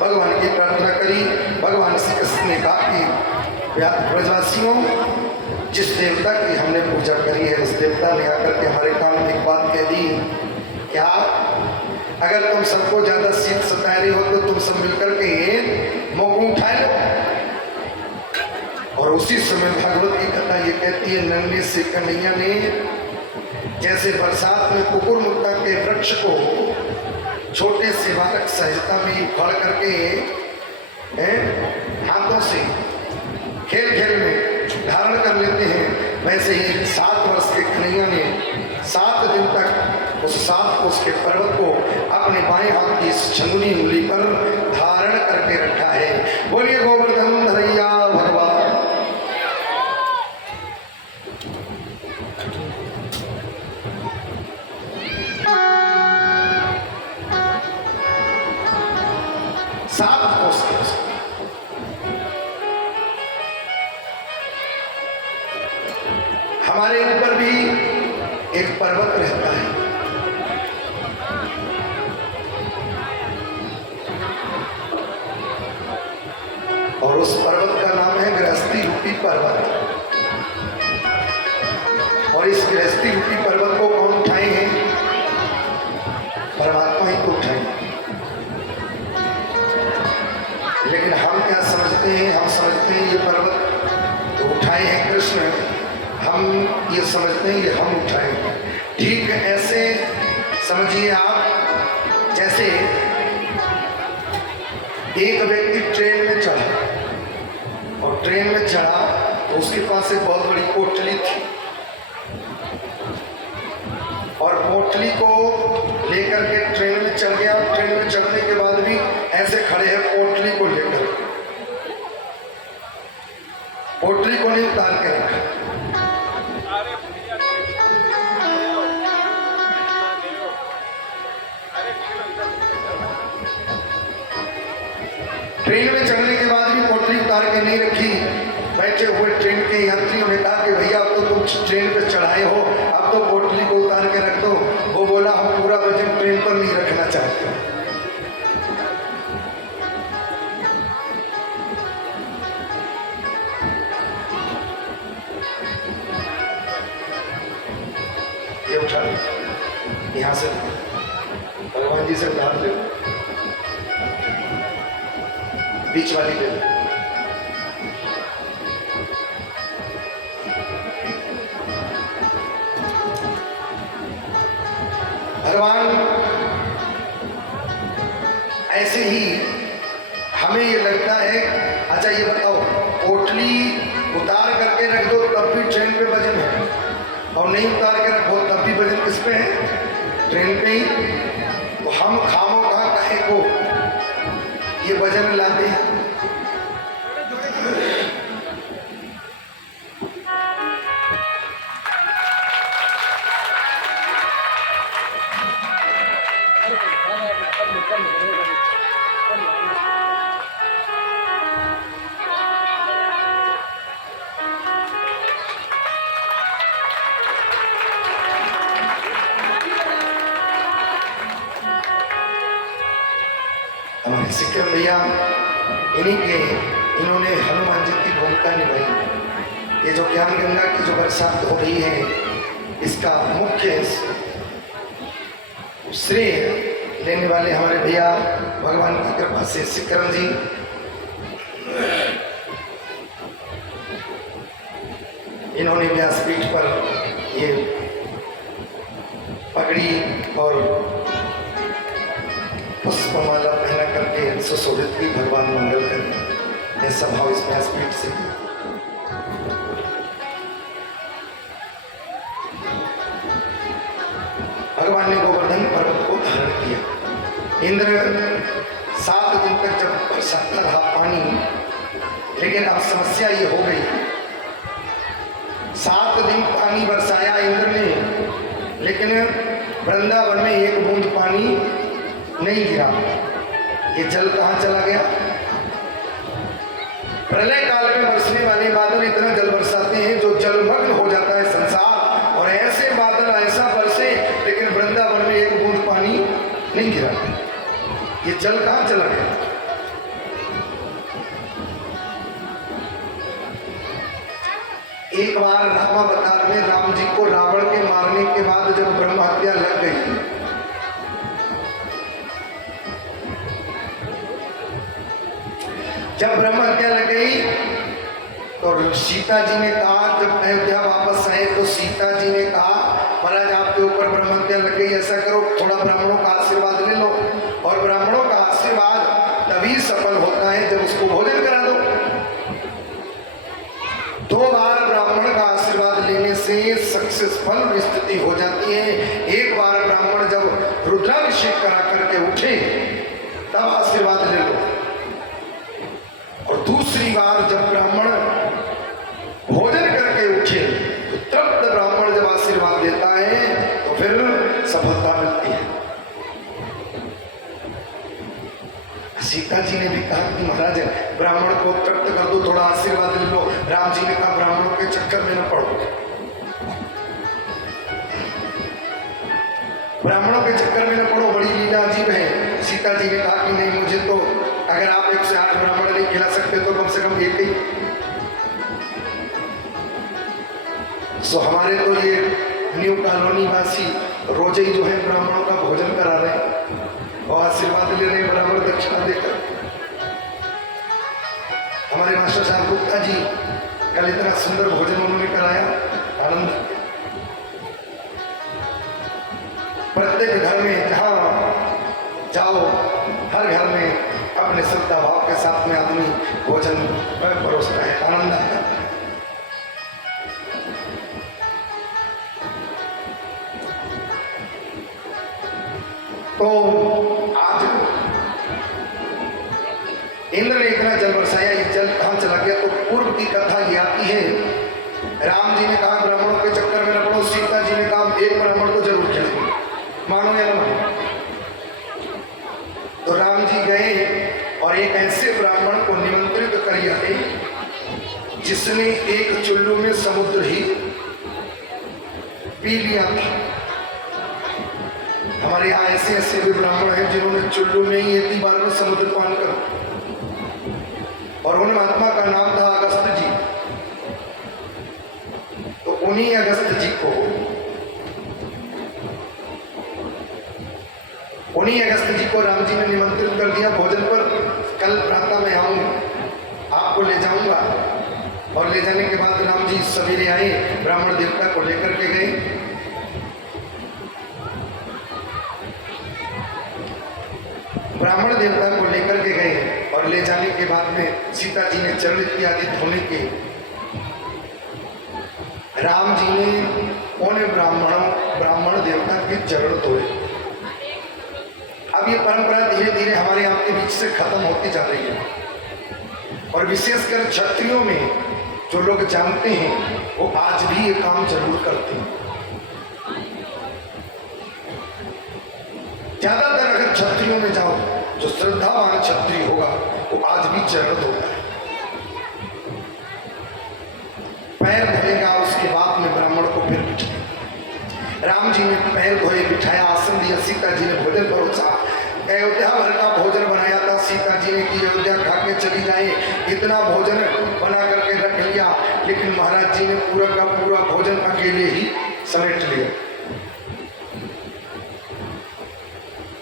भगवान की प्रार्थना करी। भगवान श्री कृष्ण ने कहा कि ब्रजवासियों जिस देवता की हमने पूजा करी है उस देवता ने आकर के हमारे कान में एक बात कह दी, क्या अगर तुम सबको ज्यादा शीत सता रही हो तो तुम सब मिलकर के मौका उठा लो। और और उसी समय भागवत की कथा ये कहती है, नन्हे से कन्हैया ने जैसे बरसात में कुकुर मुक्ता के वृक्ष को छोटे से बालक सहजता में फड़ करके हाथों से खेल खेल में धारण कर लेते हैं, वैसे ही 7 वर्ष के कन्हैया ने 7 दिन तक उस 7 कोस के पर्वत को अपने बाएं हाथ की इस छंगुनी उंगली पर धारण करके रखा है। बोलिए गोवर्धन धरैया भगवान। हमारे ऊपर भी एक पर्वत रहता है, और उस पर्वत का नाम है गृहस्थी रूपी पर्वत। और इस गृहस्थी रूपी पर्वत को कौन उठाए हैं? परमात्मा ही को उठाए। लेकिन हम क्या समझते हैं? हम समझते हैं ये पर्वत तो उठाए हैं कृष्ण, हम ये समझते हैं ये हम उठाए। ठीक ऐसे समझिए आप, जैसे एक व्यक्ति ट्रेन में चढ़ा और ट्रेन में चढ़ा तो उसके पास एक बहुत बड़ी पोटली थी, और पोटली को लेकर के ट्रेन में चढ़ गया। ट्रेन में चढ़ने के बाद भी ऐसे खड़े हैं पोटली को लेकर, पोटली को नहीं उतार के रखा। ट्रेन में चढ़ने के बाद भी पोटली उतार के नहीं रखी। बैठे हुए ट्रेन के यात्रियों ने कहा कि भैया अब तो तुम ट्रेन पे चढ़ाए हो, अब तो पोटली को उतार के रख दो। वो बोला हम पूरा वजन ट्रेन पर नहीं रखना चाहते। ये उठा लो, यहाँ से भगवान जी से उतार दो, बीच वाली पे। भगवान ऐसे ही हमें ये लगता है, अच्छा ये बताओ पोटली उतार करके रख दो तब भी ट्रेन पे वजन है, और नहीं उतार के रखो तब भी वजन किस पे है? ट्रेन पे ही। तो हम खामो कहाँ कहे को ये वजन लाते हैं। हमारे सिक्कर भैया इन्होंने हनुमान जी की भूमिका निभाई। ये जो ज्ञान गंगा की जो बरसात हो रही है, इसका मुख्य श्रेय लेने वाले हमारे भैया भगवान की कृपा से सिकरम जी। इन्होंने व्यासपीठ पर ये पगड़ी और पुष्पमाला पहना करके सुशोभित की, भगवान मंगल करें। ऐसा भाव इस व्यासपीठ से। भगवान ने गोवर्धन पर्वत को धारण किया। इंद्र 7 दिन तक जब बरसाता रहा पानी, लेकिन अब समस्या ये हो गई, 7 दिन पानी बरसाया इंद्र ने, लेकिन वृंदावन में एक बूंद पानी नहीं गिरा। ये जल कहाँ चला गया? प्रलय काल में बरसने वाले बादल इतना जल बरसाते हैं जो जलमग्न हो जाता है संसार, और ऐसे बादल ऐसा बरसे लेकिन वृंदावन में एक बूंद पानी नहीं गिरा। ये जल कहाँ चला गया? एक बार रामावतार में राम जी को रावण के मारने के बाद जब ब्रह्म हत्या लग गई, जब ब्रह्म हत्या लग गई तो सीता जी ने कहा, जब अयोध्या वापस आए तो सीता जी ने कहा, महाराज आपके ऊपर ब्रह्म हत्या लग गई, ऐसा करो थोड़ा ब्राह्मणों का आशीर्वाद ले लो। और ब्राह्मणों का आशीर्वाद तभी सफल होता है जब उसको भोजन करा दो। 2 बार ब्राह्मण का आशीर्वाद लेने से सक्सेसफुल स्थिति हो जाती है। एक बार ब्राह्मण जब रुद्राभिषेक करा करके उठे तब आशीर्वाद ले लो, और दूसरी बार जब ब्राह्मण भोजन करके उठे तो तृप्त ब्राह्मण जब आशीर्वाद देता है तो फिर सफलता मिलती है। सीता जी ने भी कहा कि महाराज ब्राह्मण को तृप्त कर दो, थोड़ा आशीर्वाद ले लो। राम जी ने कहा ब्राह्मणों के चक्कर में न पड़ो, ब्राह्मणों के चक्कर में न पड़ो, बड़ी लीला अजीब है। सीता जी ने कहा कि नहीं, मुझे तो अगर आप 1 से 8 ब्राह्मण नहीं खिला सकते तो कम से कम 1 ही। सो हमारे तो ये न्यू कॉलोनी वासी रोजे ही जो है ब्राह्मणों का भोजन करा रहे हैं और आशीर्वाद ले रहे हैं ब्राह्मण दक्षिणा देकर। हमारे मास्टर साहब गुप्ता जी कल इतना सुंदर भोजन उन्होंने कराया, आनंद। प्रत्येक घर में जहाँ जाओ, हर घर में अपने श्रद्धा भाव के साथ में आदमी भोजन परोसता है, आनंद आता है। तो आज इंद्र ने इतना जल बरसाया, ये जल कहां चला गया? तो पूर्व की कथा ये आती है, राम जी ने कहा ब्राह्मणों के चक्कर में न पड़ो, सीता जी ने कहा 1 ब्राह्मण तो जरूर खिलाएंगे, मानो या न मानो। तो राम जी गए और एक ऐसे ब्राह्मण को निमंत्रित कर आए जिसने एक चुल्लू में समुद्र ही पी लिया था। हमारे यहाँ ऐसे ऐसे भी ब्राह्मण हैं जिन्होंने चुल्लू में ही 1 बार में समुद्र पान कर, और उन महात्मा का नाम था अगस्त जी। तो उन्हीं अगस्त जी को राम जी ने निमंत्रित कर दिया भोजन पर। कल प्रातः मैं आऊंगा, आपको ले जाऊंगा। और ले जाने के बाद राम जी सवेरे आए, ब्राह्मण देवता को लेकर के गए। ब्राह्मण देवता को लेकर के गए और ले जाने के बाद में सीता जी ने चरण इत्यादि धोने के, राम जी ने उन ब्राह्मण देवता के चरण धोए। अब ये परंपरा धीरे धीरे हमारे आपके बीच से खत्म होती जा रही है, और विशेषकर क्षत्रियों में जो लोग जानते हैं वो आज भी ये काम जरूर करते हैं। ज्यादातर अगर क्षत्रियों में जाओ, जो श्रद्धावान क्षत्रिय होगा वो आज भी चरण धोता है, पैर धोएगा, उसके बाद में ब्राह्मण को फिर बिठाएगा। राम जी ने पैर धोए, बिठाया, आसन दिया, सीता जी ने भोजन परोसा। अयोध्या भर का भोजन बनाया था सीता जी ने कि अयोध्या खा के चली जाए, इतना भोजन बना करके रख लिया। लेकिन महाराज जी ने पूरा का पूरा भोजन अकेले ही समेट लिया।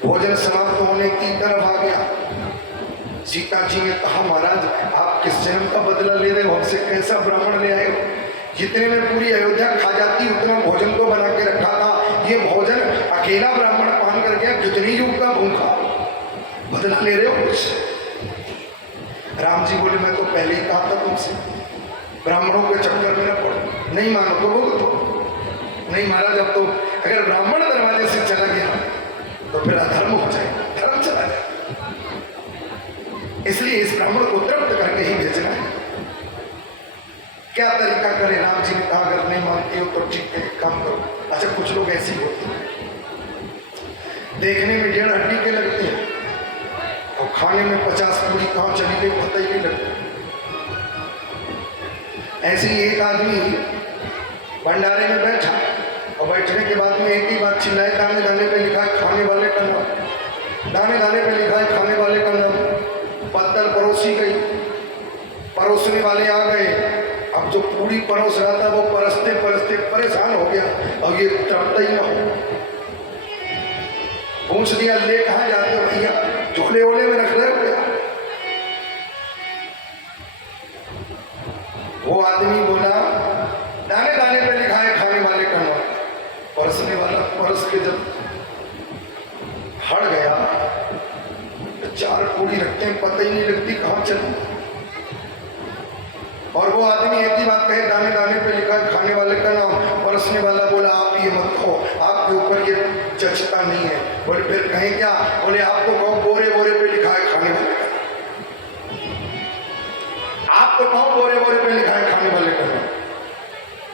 भोजन समाप्त होने की तरफ आ गया। सीता जी ने कहा महाराज आप किस जन्म का बदला ले रहे हो, हमसे कैसा ब्राह्मण ले आए हो? जितने में पूरी अयोध्या खा जाती उतना भोजन तो बना के रखा था, ये भोजन अकेला ब्राह्मण पान कर गया, कितनी युग का भूखा, बदला ले रहे हो कुछ? राम जी बोले मैं तो पहले ही कहा था तुमसे ब्राह्मणों के चक्कर में न पड़ो, नहीं मानो तो बोलो तो नहीं महाराज, अब तो अगर ब्राह्मण दरवाजे से चला गया तो फिर अधर्म हो जाएगा, धर्म चला जाएगा। इसलिए इस ब्राह्मण को तृप्त करके ही भेजना है। क्या तरीका करे? राम जी ने कहा अगर नहीं मानते हो तो ठीक है, काम करो। अच्छा कुछ लोग ऐसे ही होते हैं, देखने में 1.5 हड्डी के लगते हैं और खाने में 50 पूरी कहाँ चली गई पता ही नहीं लगता। ऐसे ही एक आदमी भंडारे में बैठा और बैठने के बाद में एक ही बात चिल्लाए, दाने दाने पे लिखा है खाने वाले का नाम, दाने दाने पे लिखा है खाने वाले का नाम। पत्तल परोसी गई, परोसने वाले आ गए, अब जो पूरी परोस रहा था वो परसते परसते परेशान हो गया, अब ये चपटा ही ना हो, पूछ दिया ले कहाँ जाते हो भैया, झोले वोले में रख रहे हो क्या? वो के जब हट गया तो 4 पूरी रखते हैं, पता ही नहीं लगती कहाँ चली। और वो आदमी एक ही बात कहे, दाने दाने पे लिखा है खाने वाले का नाम। परसने वाला बोला आप ये मत खाओ, आपके ऊपर ये जचता नहीं है। बोले फिर कहें क्या? बोले आपको कहो बोरे बोरे पे लिखा है खाने वाले का, आपको कहो बोरे बोरे पे लिखा है खाने वाले का नाम।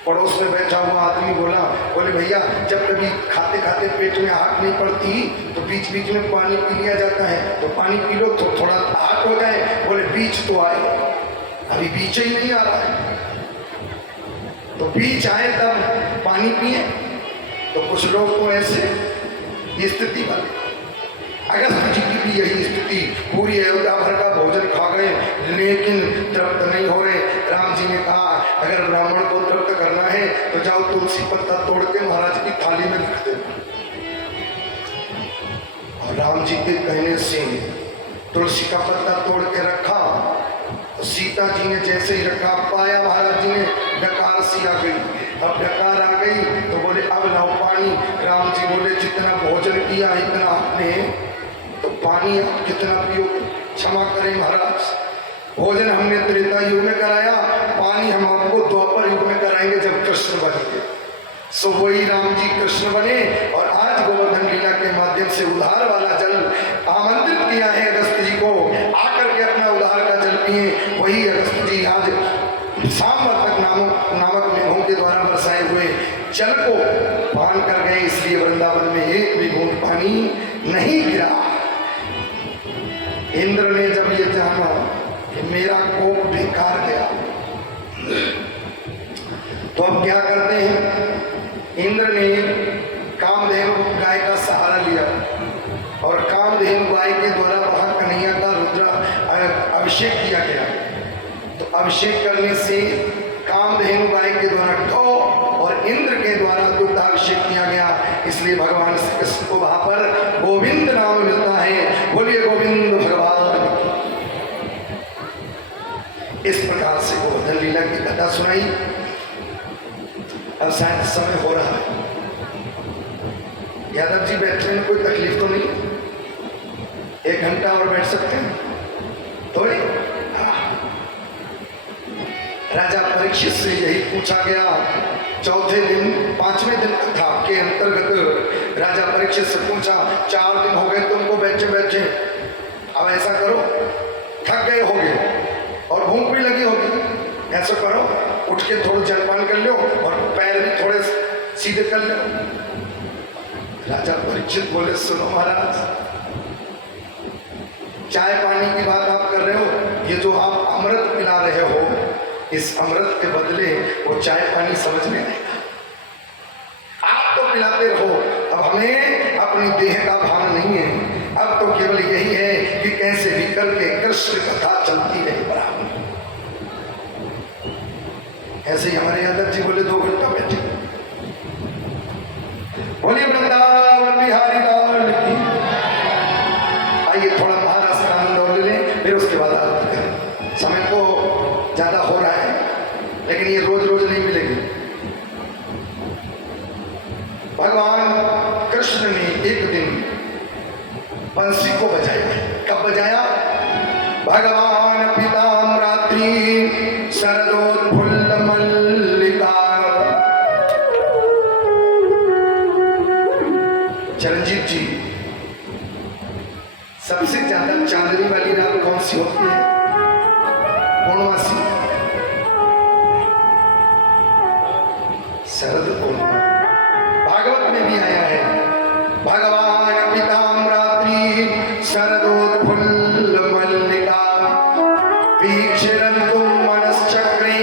पड़ोस में बैठा हुआ आदमी बोला, बोले भैया जब कभी खाते खाते पेट में आग नहीं पड़ती तो बीच बीच में पानी पी लिया जाता है, तो पानी पी लो तो थोड़ा आग हो जाए। बोले बीच तो आए, अभी बीच ही नहीं आ रहा है, तो बीच आए तब पानी पिए। तो कुछ लोग तो ऐसे स्थिति वाले, अगस्त जी की भी यही स्थिति, पूरी अयोध्या भर का भोजन खा गए लेकिन तृप्त नहीं हो रहे। राम जी ने कहा अगर ब्राह्मण को तृप्त करना है तो जाओ तुलसी पत्ता तोड़ के महाराज की थाली में रख दे। और राम जी के कहने से तुलसी का पत्ता तोड़ के रखा, तो सीता जी ने जैसे ही रखा पाया महाराज जी ने डकार सी आ गई। अब डकार आ गई तो बोले अब लाओ पानी। राम जी बोले जितना भोजन किया इतना आपने, तो पानी आप कितना पियोगे? क्षमा करें महाराज, भोजन हमने त्रेता युग में कराया, पानी हम आपको द्वापर युग में कराएंगे जब कृष्ण बनेंगे। सो वही राम जी कृष्ण बने और आज गोवर्धन लीला के माध्यम से उधार वाला जल आमंत्रित किया है अगस्त जी को, आकर के अपना उधार का जल पिए। वही अगस्त जी आज सामवर्तक नामक मेघों के द्वारा बरसाए हुए जल को पान कर गए, इसलिए वृंदावन में एक भी बूंद पानी नहीं गिरा। इंद्र ने जब ये जाना कि मेरा कोप बेकार गया, तो अब क्या करते हैं? इंद्र ने कामधेनु गाय का सहारा लिया और कामधेनु गाय के द्वारा वहां कन्हैया का रुद्र अभिषेक किया गया। तो अभिषेक करने से कामधेनु गाय के द्वारा गौ और इंद्र के द्वारा दुग्धाभिषेक किया गया, इसलिए भगवान श्री कृष्ण को वहां पर गोविंद नाम मिलता है। बोलिए गोविंद भगवान। इस प्रकार से गोवर्धन लीला की कथा सुनाई। अब शायद समय हो रहा है, यादव जी बैठने में कोई तकलीफ तो नहीं? 1 घंटा और बैठ सकते हैं थोड़ी? राजा परीक्षित से यही पूछा गया। चौथे दिन 5वें दिन कथा के अंतर्गत राजा परीक्षित से पूछा 4 दिन हो गए तुमको बैठे बैठे, अब ऐसा करो, थक गए होगे और भूख भी लगी होगी, ऐसा करो उठ के थोड़ा जलपान कर लो और पैर भी थोड़े सीधे कर लो। राजा परीक्षित बोले सुनो महाराज, चाय पानी की बात आप कर रहे हो, ये जो आप अमृत पिला रहे हो, इस अमृत के बदले वो चाय पानी समझ में आएगा। आप तो पिलाते रहो, अब हमें अपनी देह का भान नहीं है, अब तो केवल यही है कि कैसे भी करके कृष्ण कथा चलती रहे बराबर। ऐसे ही हमारे यादव जी बोले 2 घंटा बैठे। बोलिए वृंदावन बिहारी लाल की। आइए थोड़ा महाराज का आनंद और ले लें, फिर उसके बाद आरती करें। समय तो ज्यादा हो रहा है लेकिन ये रोज रोज नहीं मिलेगी। भगवान कृष्ण ने एक दिन बंसी को बजाया। कब बजाया? भगवान पिताम रात्रि शरदोत्फुल्ल मल्लिका। चरणजीत जी, सबसे ज्यादा चांदनी वाली रात कौन सी होती है? पूर्णमासी, शरद पूर्णिमा। भागवत में भी आया है भगवान पिताम रात्रि शरदोत्फुल्ल मल्लिका वीक्षरन्तु मनश्चक्रे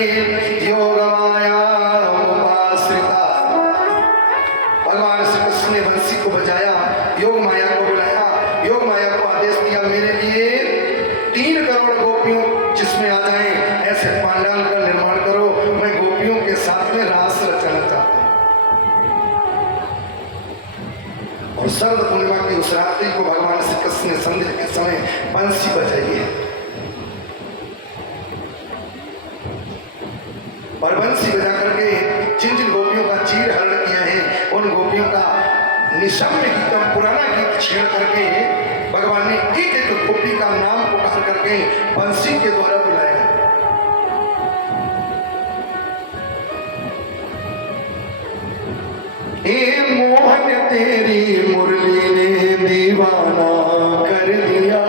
योगमाया उपाश्रिता। भगवान श्री कृष्ण ने बंसी को बजाया, योग माया को बुलाया, योग माया को आदेश दिया मेरे लिए 3 करोड़ गोपियों जिसमें आ जाए ऐसे पांडाल का निर्माण करो, मैं गोपियों के साथ में रास रचना चाहता हूं। और शरद पूर्णिमा की उस रात्रि को भगवान श्री कृष्ण ने संध्या के समय बंसी बजाई है। और बंसी बजा करके जिन जिन गोपियों का चीर हरण किया है उन गोपियों का निशम्य गीतम पुराना गीत छेड़ करके भगवान ने एक एक गोपी का नाम पुकार करके बंसी के द्वारा बुलाया। हे मोहन तेरी मुरली ने दीवाना कर दिया।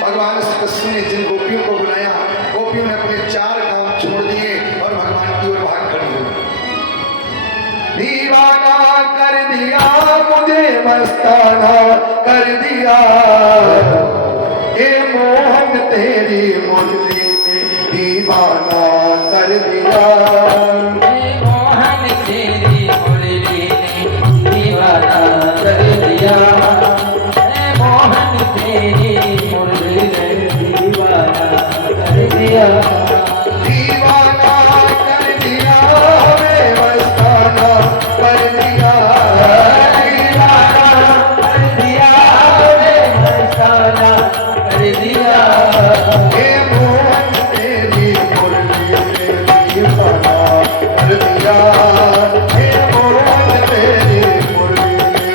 भगवान श्री कृष्ण ने जिन गोपियों को बुलाया, गोपियों ने अपने चार काम छोड़ दिए और भगवान की ओर भाग खड़ी हुई। दीवाना कर दिया मुझे, मस्ताना कर दिया। हे मोहन तेरी मुरली ने दीवाना कर दिया। मोहन तेरी मुरली ने दीवाना कर दिया। मोहन तेरी मुरली ने दीवाना कर दिया। दीवाना कर दिया वे मस्ताना कर दिया। दीवाना कर दिया वे मस्ताना कर दिया। हे मोहन तेरी मुरली ने दीवाना कर दिया। हे मोहन तेरी मुरली ने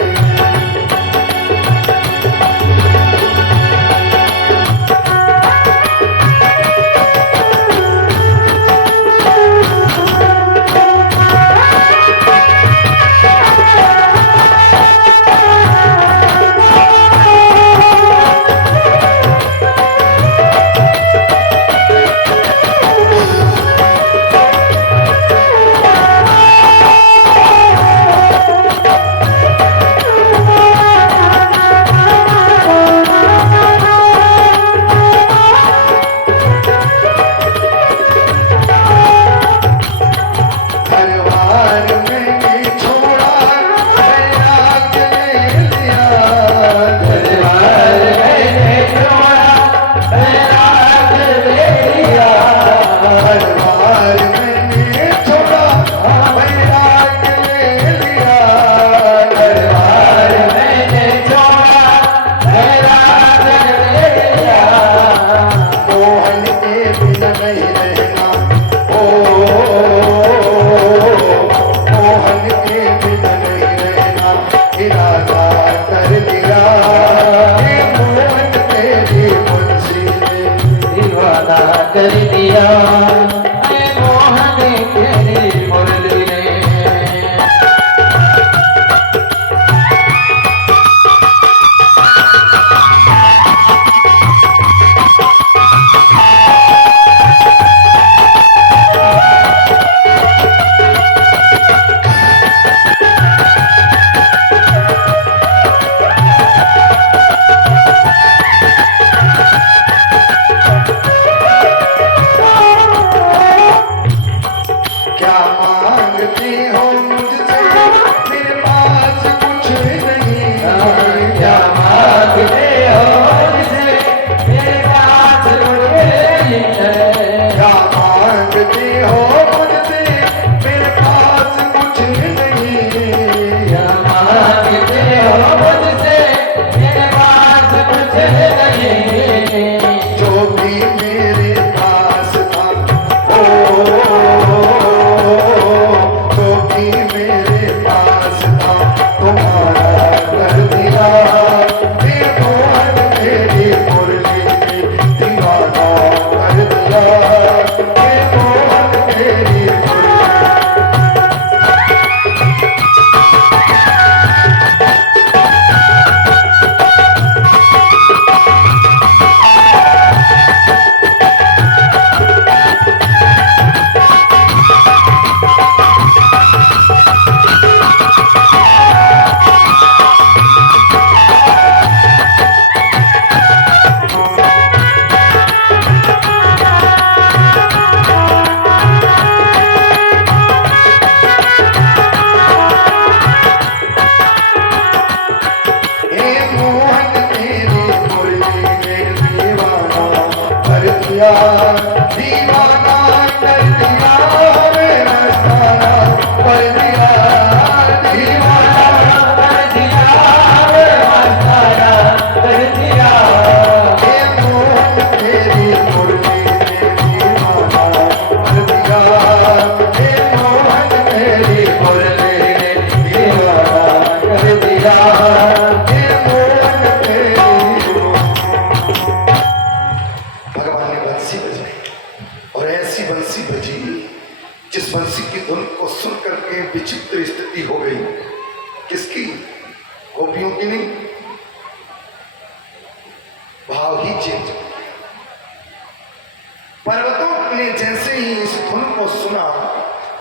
कर दिया। मोहन तेरी मुरली ने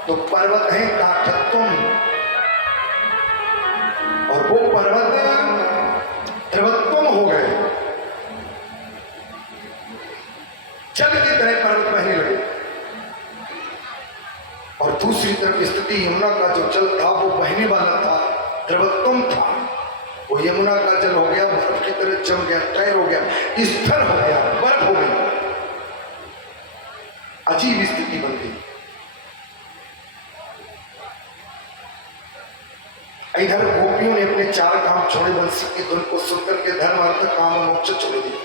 तो पर्वत है काठत्तुम, और वो पर्वत त्रिवत्तुम हो गए, जल की तरह पर्वत बहने लगे। और दूसरी तरफ स्थिति यमुना का जो जल था वो बहने वाला था, त्रिवत्तुम था, वो यमुना का जल हो गया बर्फ की तरह जम गया, तैर हो गया, स्थिर हो गया, बर्फ हो गई। अजीब स्थिति बन गई। इधर गोपियों ने अपने चार काम छोड़े, बंसी की धुन को सुनकर के धर्म अर्थ काम और मोक्ष छोड़ दिए।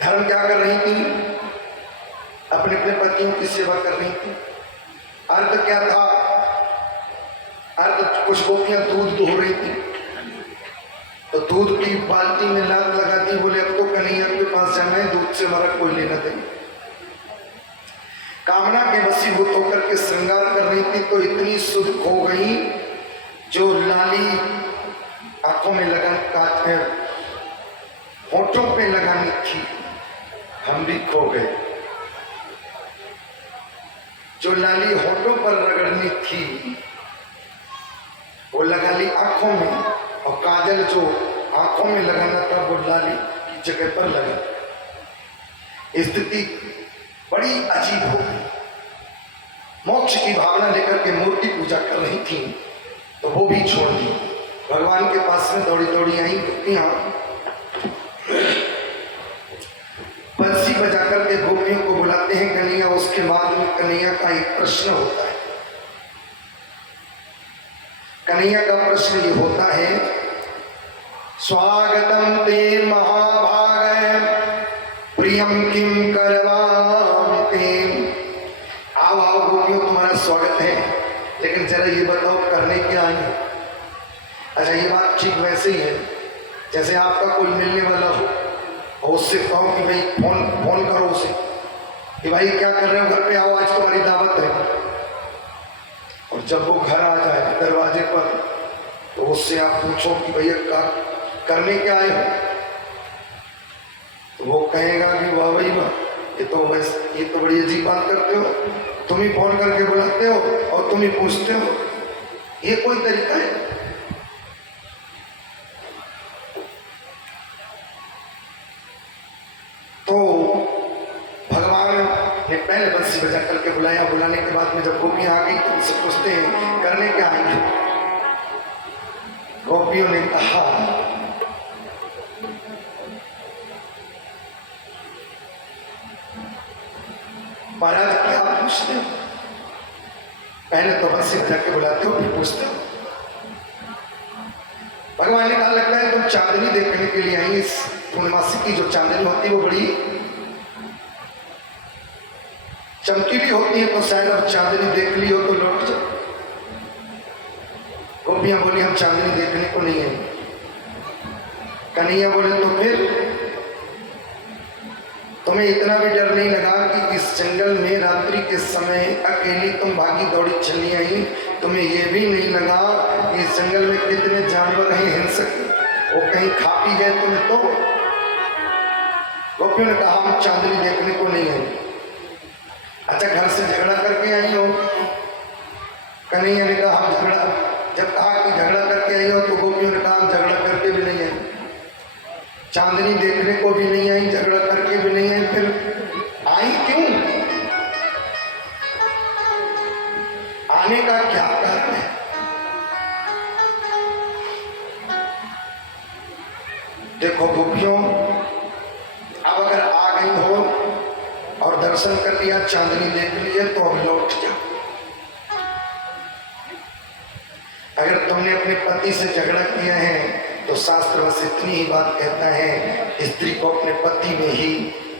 धर्म क्या कर रही थी? अपने अपने पतियों की सेवा कर रही थी। अर्थ क्या था? अर्थ कुछ गोपियां दूध दो रही थी, तो दूध की बाल्टी में लात लगाती, बोले अब तो कन्हैया के पास जाना है, दूध से हमारा कोई लेना देना। कामना के वशीभूत होकर के श्रृंगार कर रही थी, तो इतनी सुध खो गई, जो लाली आंखों में लगा काटने होठों पे लगानी थी, हम भी खो गए। जो लाली होठों पर रगड़नी थी वो लगा ली आंखों में, और काजल जो आंखों में लगाना था वो लाली की जगह पर लगा। स्थिति बड़ी अजीब हो गई। मोक्ष की भावना लेकर के मूर्ति पूजा कर रही थी, तो वो भी छोड़ दी। भगवान के पास में दौड़ी दौड़ी आई गोपियां, बंसी बजा करके गोपियों को बुलाते हैं कन्हैया। उसके बाद में कन्हैया का एक प्रश्न होता है। कन्हैया का प्रश्न ये होता है, स्वागतम ते महाभाग प्रियम किम करवामि ते। आओ आओ गोपियों, तुम्हारा स्वागत है, लेकिन जरा ये बताओ करने क्या आई हो? अच्छा, ये बात ठीक वैसे ही है जैसे आपका कोई मिलने वाला हो और उससे कहो कि भाई फोन करो उसे कि भाई क्या कर रहे हो, घर पे आओ, आज तुम्हारी दावत है। और जब वो घर आ जाए दरवाजे पर, तो उससे आप पूछो कि भैया क्या करने क्या आए हो, तो वो कहेगा कि वाह भाई वाह, ये तो बड़ी अजीब बात करते हो, तुम ही फोन करके बुलाते हो और तुम ही पूछते हो, ये कोई तरीका है? तो भगवान ने पहले बंसी बजा करके बुलाया। बुलाने के बाद में जब गोपियां आ गई तो उनसे पूछते हैं करने क्या आई? गोपियों ने कहा महाराज क्या पूछते हो? पहले तो बंसी बजा के बुलाते हो, फिर पूछते हो। भगवान ने कहा लगता है तुम चांदनी देखने के लिए आई। इस पूर्णमासी की जो चांदनी होती है वो बड़ी चमकीली होती है, तो शायद अब चांदनी देख ली हो तो लौट जाओ। गोपियां बोली हम चांदनी देखने को नहीं आई। कन्हैया बोले तो फिर तुम्हें इतना भी डर नहीं लगा कि इस जंगल में रात्रि के समय अकेली तुम भागी दौड़ी चली आई? तुम्हें यह भी नहीं लगा कि इस जंगल में कितने जानवर हैं हिंसक, वो कहीं खा पी गए तुम्हें? तो गोपियों ने कहा हम चांदनी देखने को नहीं आई। अच्छा, घर से झगड़ा करके आई हो? कन्हैया ने कहा हम झगड़ा, जब कहा कि झगड़ा करके आई हो तो गोपियों ने कहा हम झगड़ा करके भी नहीं आई, चांदनी देखने को भी नहीं आई, झगड़ा करके भी नहीं आई, फिर आई क्यों? आने का क्या कारण है? देखो गोपियों, अब अगर आ गई हो और दर्शन कर लिया, चांदनी देख लिया, तो अब लौट जाओ। अगर तुमने अपने पति से झगड़ा किया है तो शास्त्र बस इतनी ही बात कहता है, स्त्री को अपने पति में ही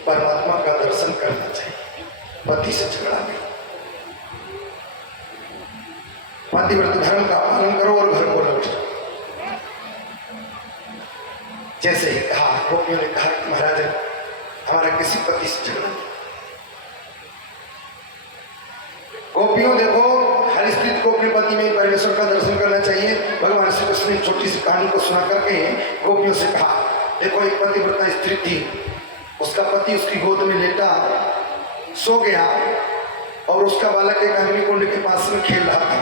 परमात्मा का दर्शन करना चाहिए, पति से झगड़ा नहीं। पतिव्रत धर्म का पालन करो और घर को लौट जाओ। जैसे ही कहा गोपियों ने कहा कि महाराज हमारा किसी पति से झगड़ा नहीं। गोपियों देखो, हर स्त्री को अपने पति में परमेश्वर का दर्शन करना चाहिए। भगवान श्री कृष्ण ने छोटी सी कहानी को सुना करके गोपियों से कहा, देखो एक पतिव्रता स्त्री थी, उसका पति उसकी गोद में लेटा सो गया, और उसका बालक एक अग्निकुंड के पास में खेल रहा था।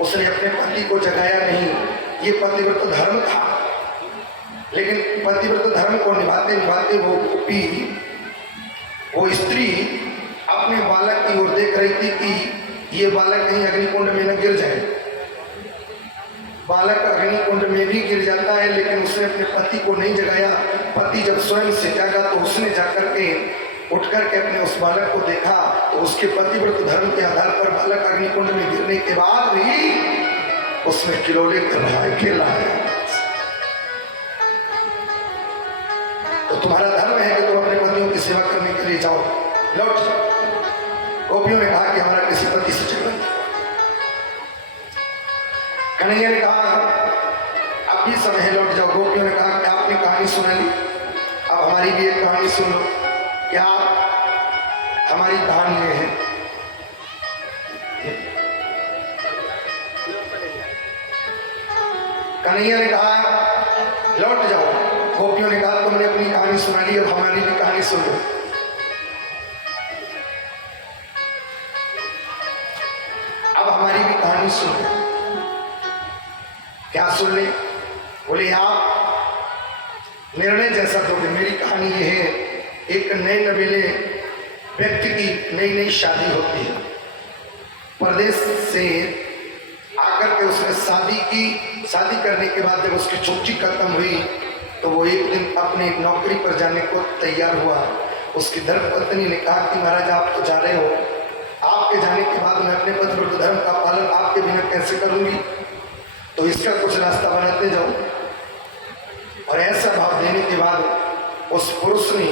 उसने अपने पति को जगाया नहीं। ये पतिव्रत धर्म था, लेकिन पतिव्रत धर्म को निभाते निभाते वो स्त्री अपने बालक की ओर देख रही थी कि ये बालक कहीं अग्निकुंड में न गिर जाए। बालक अग्निकुंड में भी गिर जाता है, लेकिन उसने अपने पति को नहीं जगाया। पति जब स्वयं से जागा तो उसने जाकर के उठ करके अपने उस बालक को देखा तो उसके पतिव्रत धर्म के आधार पर बालक अग्निकुंड में गिरने के बाद भी उसमें किलोले कर रहा है, खेल रहा है। तो तुम्हारा धर्म है कि तुम अपने पतियों की सेवा करने के लिए जाओ, लौट जाओ। गोपियों ने कहा कि हमारा किसी पति से झगड़ा नहीं। कन्हैया ने कहा अब भी समय है, लौट जाओ। गोपियों ने कहा कि आपने कहानी सुना ली, अब हमारी भी एक कहानी सुन लो। क्या हमारी कहानी ये है? कन्हैया ने कहा लौट जाओ। गोपियों ने कहा तुमने अपनी कहानी सुना ली, अब हमारी भी कहानी सुन लो। अब हमारी भी कहानी सुन लो। क्या सुन ले? बोले आप निर्णय जैसा दोगे। मेरी कहानी ये है, एक नए नवेले व्यक्ति की नई नई शादी होती है। परदेश से आकर के उसने शादी की। शादी करने के बाद जब उसकी छुट्टी खत्म हुई तो वो एक दिन अपने नौकरी पर जाने को तैयार हुआ। उसकी धर्मपत्नी ने कहा कि महाराज आप तो जा रहे हो, आपके जाने के बाद मैं अपने पतिव्रत धर्म का पालन आपके बिना कैसे करूंगी, तो इसका कुछ रास्ता बनाते जाओ। और ऐसा भाव देने के बाद उस पुरुष ने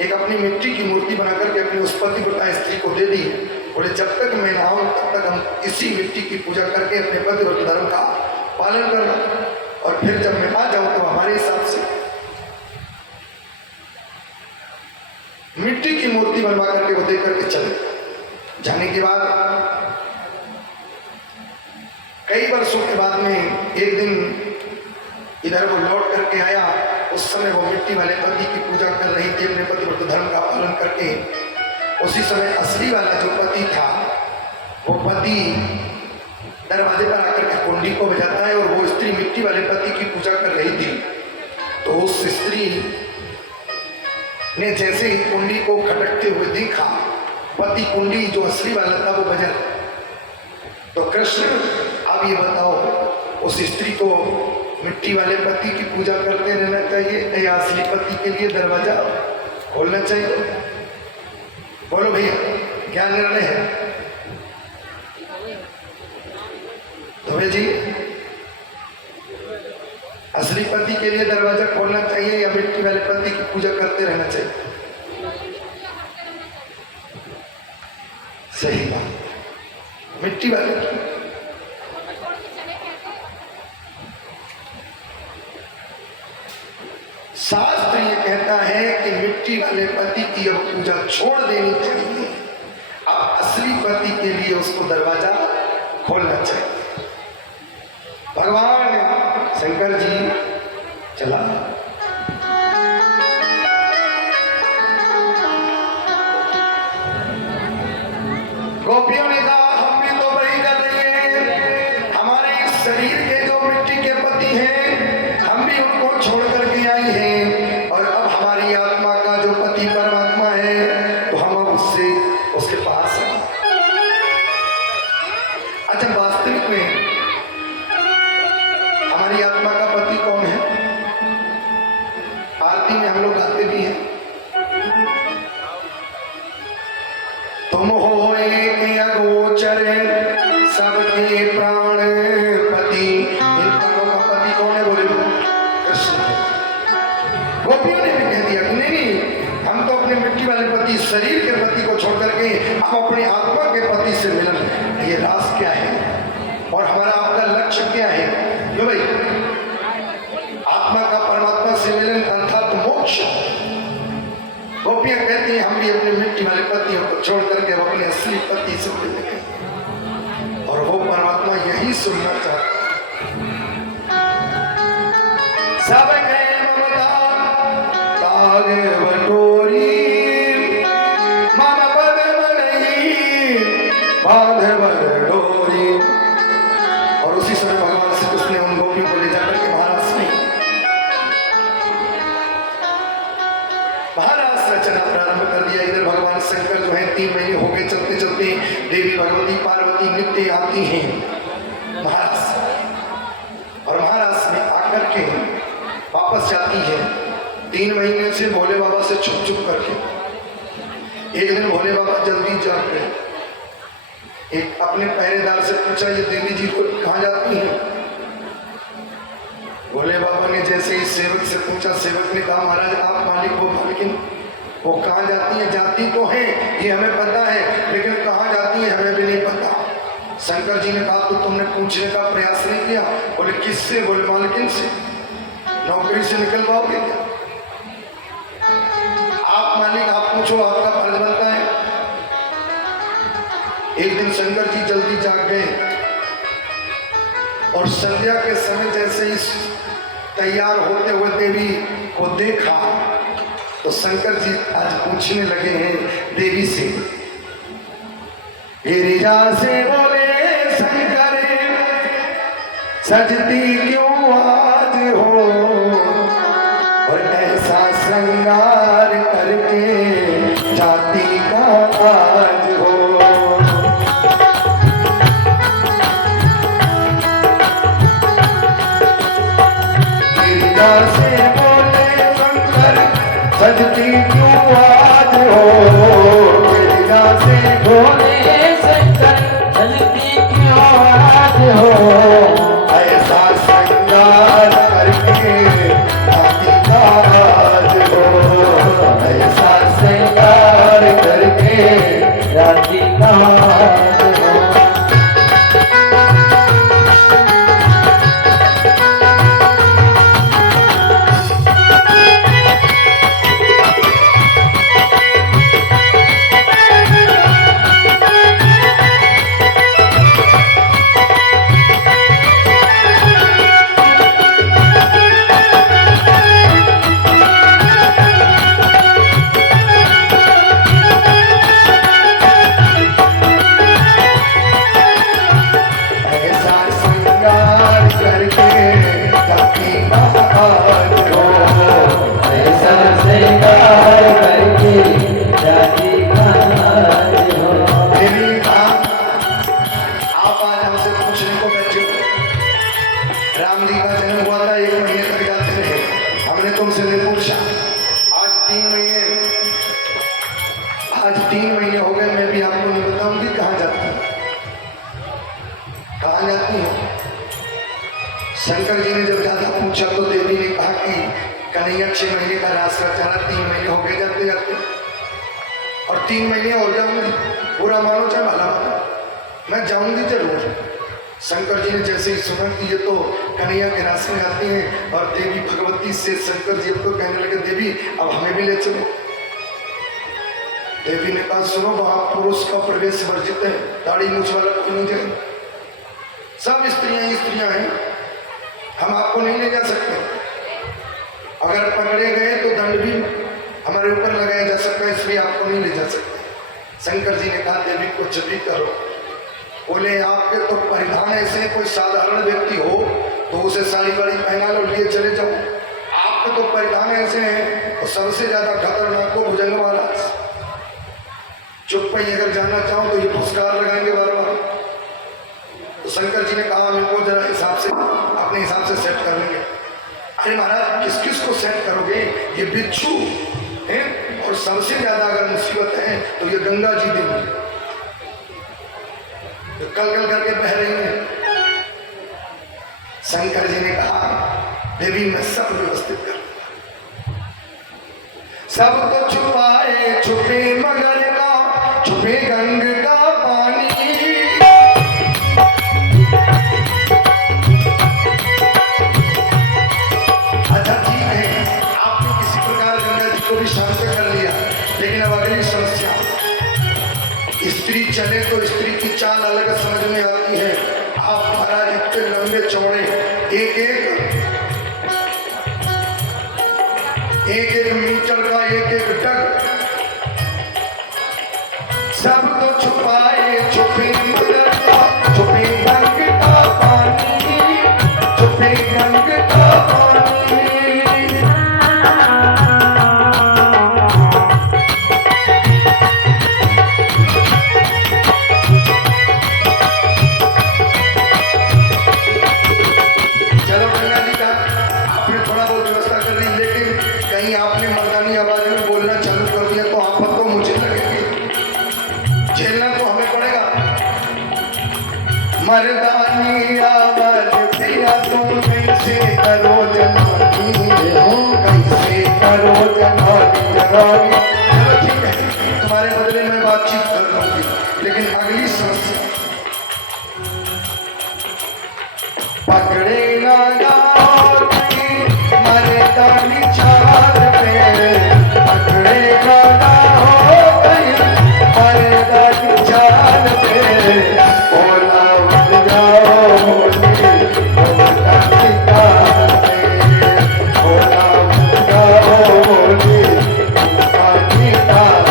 एक अपनी मिट्टी की मूर्ति बनाकर के अपनी उस पतिव्रता स्त्री को दे दी। बोले जब तक मैं ना आऊं तब तक हम इसी मिट्टी की पूजा करके अपने पतिव्रत धर्म का पालन करना, और फिर जब मैं आ जाऊं तो हमारे हिसाब से मिट्टी की मूर्ति बनवा करके वो दे करके चले। जाने के बाद कई वर्षों के बाद में एक दिन इधर वो लौट करके आया। उस समय वो मिट्टी वाले पति की पूजा कर रही थी अपने पतिव्रत धर्म का पालन करके। उसी समय असली वाला जो पति था वो पति दरवाजे पर आकर के कुंडी को बजाता है, और वो स्त्री मिट्टी वाले पति की पूजा कर रही थी। तो उस स्त्री ने जैसे ही कुंडी को खटकते हुए देखा, पति कुंडी जो असली वाला था वो बजा। तो कृष्ण अब ये बताओ उस स्त्री को मिट्टी वाले पति की पूजा करते रहना चाहिए या असली पति के लिए दरवाजा खोलना चाहिए? बोलो भैया क्या निर्णय है? तो जी असली पति के लिए दरवाजा खोलना चाहिए या मिट्टी वाले पति की पूजा करते रहना चाहिए? सही बात, मिट्टी वाले की। शास्त्र ये कहता है कि मिट्टी वाले पति की अब पूजा छोड़ देनी चाहिए, अब असली पति के लिए उसको दरवाजा खोलना चाहिए। भगवान शंकर जी चला गोपियों ने कहा हम भी तो वही कर रही हैं, हमारे इस शरीर के जो मिट्टी के पति हैं हम भी उनको छोड़ करके आई हैं, और अब हमारी आत्मा का जो पति परमात्मा है तो हम अब उससे उसके पास हैं। अच्छा वास्तविक में हमारी आत्मा का पति कौन है? आरती में हम लोग गाते भी हैं, तुम हो एक अगोचर सबके प्राण पति। इन प्राणों का पति कौन है? बोले कृष्ण। गोपियों ने भी कह दिया कि नहीं, हम तो अपने मिट्टी वाले पति शरीर के पति को छोड़ करके हम अपने आत्मा के पति से मिलन। ये रास क्या है और हमारा आपका लक्ष्य क्या है? क्यों भाई? आत्मा का परमात्मा से मिलन अर्थात मोक्ष। गोपियां कहती हैं हम भी अपने मिट्टी वाले पतियों को छोड़ करके अब अपने असली पति से मिलेंगे, और वो परमात्मा यही सुनना चाहता। सब ममता ताग बटोरी मम पद युवती आती हैं महाराष्ट्र और महाराष्ट्र में आकर के वापस जाती है 3 महीने से भोले बाबा से छुप छुप करके। एक दिन भोले बाबा जल्दी जाग गए, एक अपने पहरेदार से पूछा ये देवी जी को कहाँ जाती हैं? भोले बाबा ने जैसे ही सेवक से पूछा, सेवक ने कहा महाराज आप मालिक हो, लेकिन वो कहाँ जाती हैं? जाती तो है ये हमें पता है, लेकिन कहाँ जाती है हमें भी नहीं पता। शंकर जी ने कहा तो तुमने पूछने का प्रयास नहीं किया? बोले किससे? बोले मालकिन से। नौकरी से निकल पाओगे क्या? आप मालिक आप पूछो, आपका फर्ज बनता है। एक दिन शंकर जी जल्दी जाग गए और संध्या के समय जैसे ही तैयार होते हुए देवी को देखा तो शंकर जी आज पूछने लगे हैं देवी से। गिरिजा से बोले शंकर सजती क्यों आज हो, और ऐसा श्रृंगार करके जाती का आज हो। गिरिजा से बोले शंकर सजती क्यों आज हो, गिरिजा से बोले हो ऐसा श्रृंगार करके जाती का आज हो, ऐसा श्रृंगार करके जाती का आज हो। आज 3 महीने हो गए, मैं भी आपको नहीं बताऊंगी कहाँ जाती है, कहाँ जाती है। शंकर जी ने जब ज्यादा पूछा तो देवी ने कहा कि कन्हैया 6 महीने का रास्ता चला, 3 महीने हो गए जाते जाते, और 3 महीने और जाऊंगी, बुरा मानो चाहे भला मानो, मैं जाऊंगी जरूर। शंकर जी ने जैसे ही सुना कि ये तो कन्हैया के रास्ते में आती हैं, और देवी भगवती से शंकर जी अब तो कहने लगे देवी अब हमें भी ले चलो। देवी ने कहा सुनो वहां पुरुष का प्रवेश वर्जित है, दाढ़ी मूछ वाला कोई नहीं जाए, सब स्त्रियां हैं, हम आपको नहीं ले जा सकते, अगर पकड़े गए तो दंड भी हमारे ऊपर लगाया जा सकता है, इसलिए आपको नहीं ले जा सकते। शंकर जी ने कहा देवी कुछ भी करो। बोले आपके तो परिधान ऐसे, कोई साधारण व्यक्ति हो तो उसे साड़ी वाड़ी पहना लो, लिए चले जाओ, आपके तो परिधान ऐसे हैं, और सबसे ज्यादा खतरनाक को भुजंग वाला, चुप पे अगर जाना चाहो तो ये पुरस्कार लगाएंगे बार बार। तो शंकर जी ने कहा इनको जरा हिसाब से अपने हिसाब से सेट कर लेंगे। अरे महाराज किस किस को सेट करोगे, ये बिच्छू है, और सबसे ज्यादा अगर मुसीबत है तो ये गंगा जी देंगी, तो कल कल करके बह रही है। शंकर जी ने कहा देवी मैं सब व्यवस्थित कर, सब तो छुपाए छुपे मगर का, छुपे गंग का पानी, अच्छा ठीक है आपने किसी प्रकार गंगा जी को भी शांत कर लिया, लेकिन अब अगली समस्या, स्त्री चले तो स्त्री की चाल अलग समझ में आती है। आप महाराज इतने लंबे चौड़े, एक मीटर का एक डग, सब तो मर्दानी आवाज प्रिया तुम कैसे करो जनानी कैसे करो जनानी जनानी। चलो ठीक है, तुम्हारे बदले में बातचीत कर लूंगी, लेकिन अगली सांस पकड़े ना मर्दानी छाल पे पकड़े ना हो गई मर्दानी छाल पे बोला बन जाओ बोला निकाल पे बोला बन जाओ निकाल।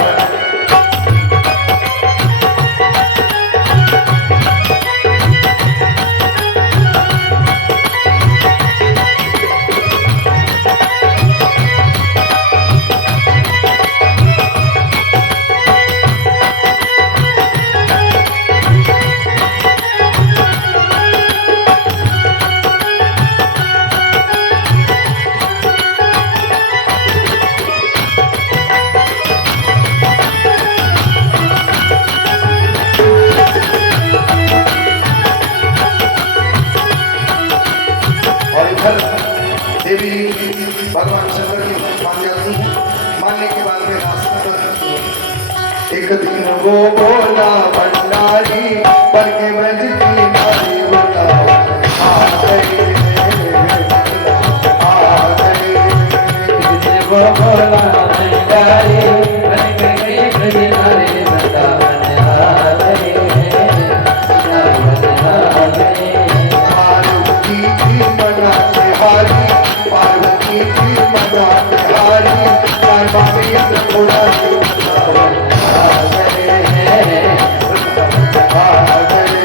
देवी भगवान शंकर की मान जाती है, मानने के बाद में रास्ता करती है। एक दिन वो बोला भंडारी बन के ब्रज की नारी बताओ आ गए वो बोला भंडारी बन के ब्रज नारी बताओ पार्वती की मना तिहारी पार्वती की मना तिहारी पार्वती थोड़ा आ गए आ गए।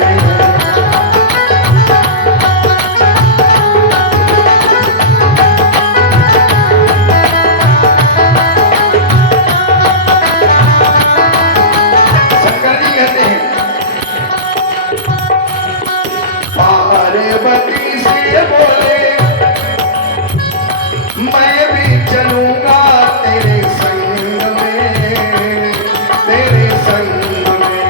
शंकर जी कहते हैं पार्वती से बोले मैं भी चलूंगा तेरे संग में तेरे संग में।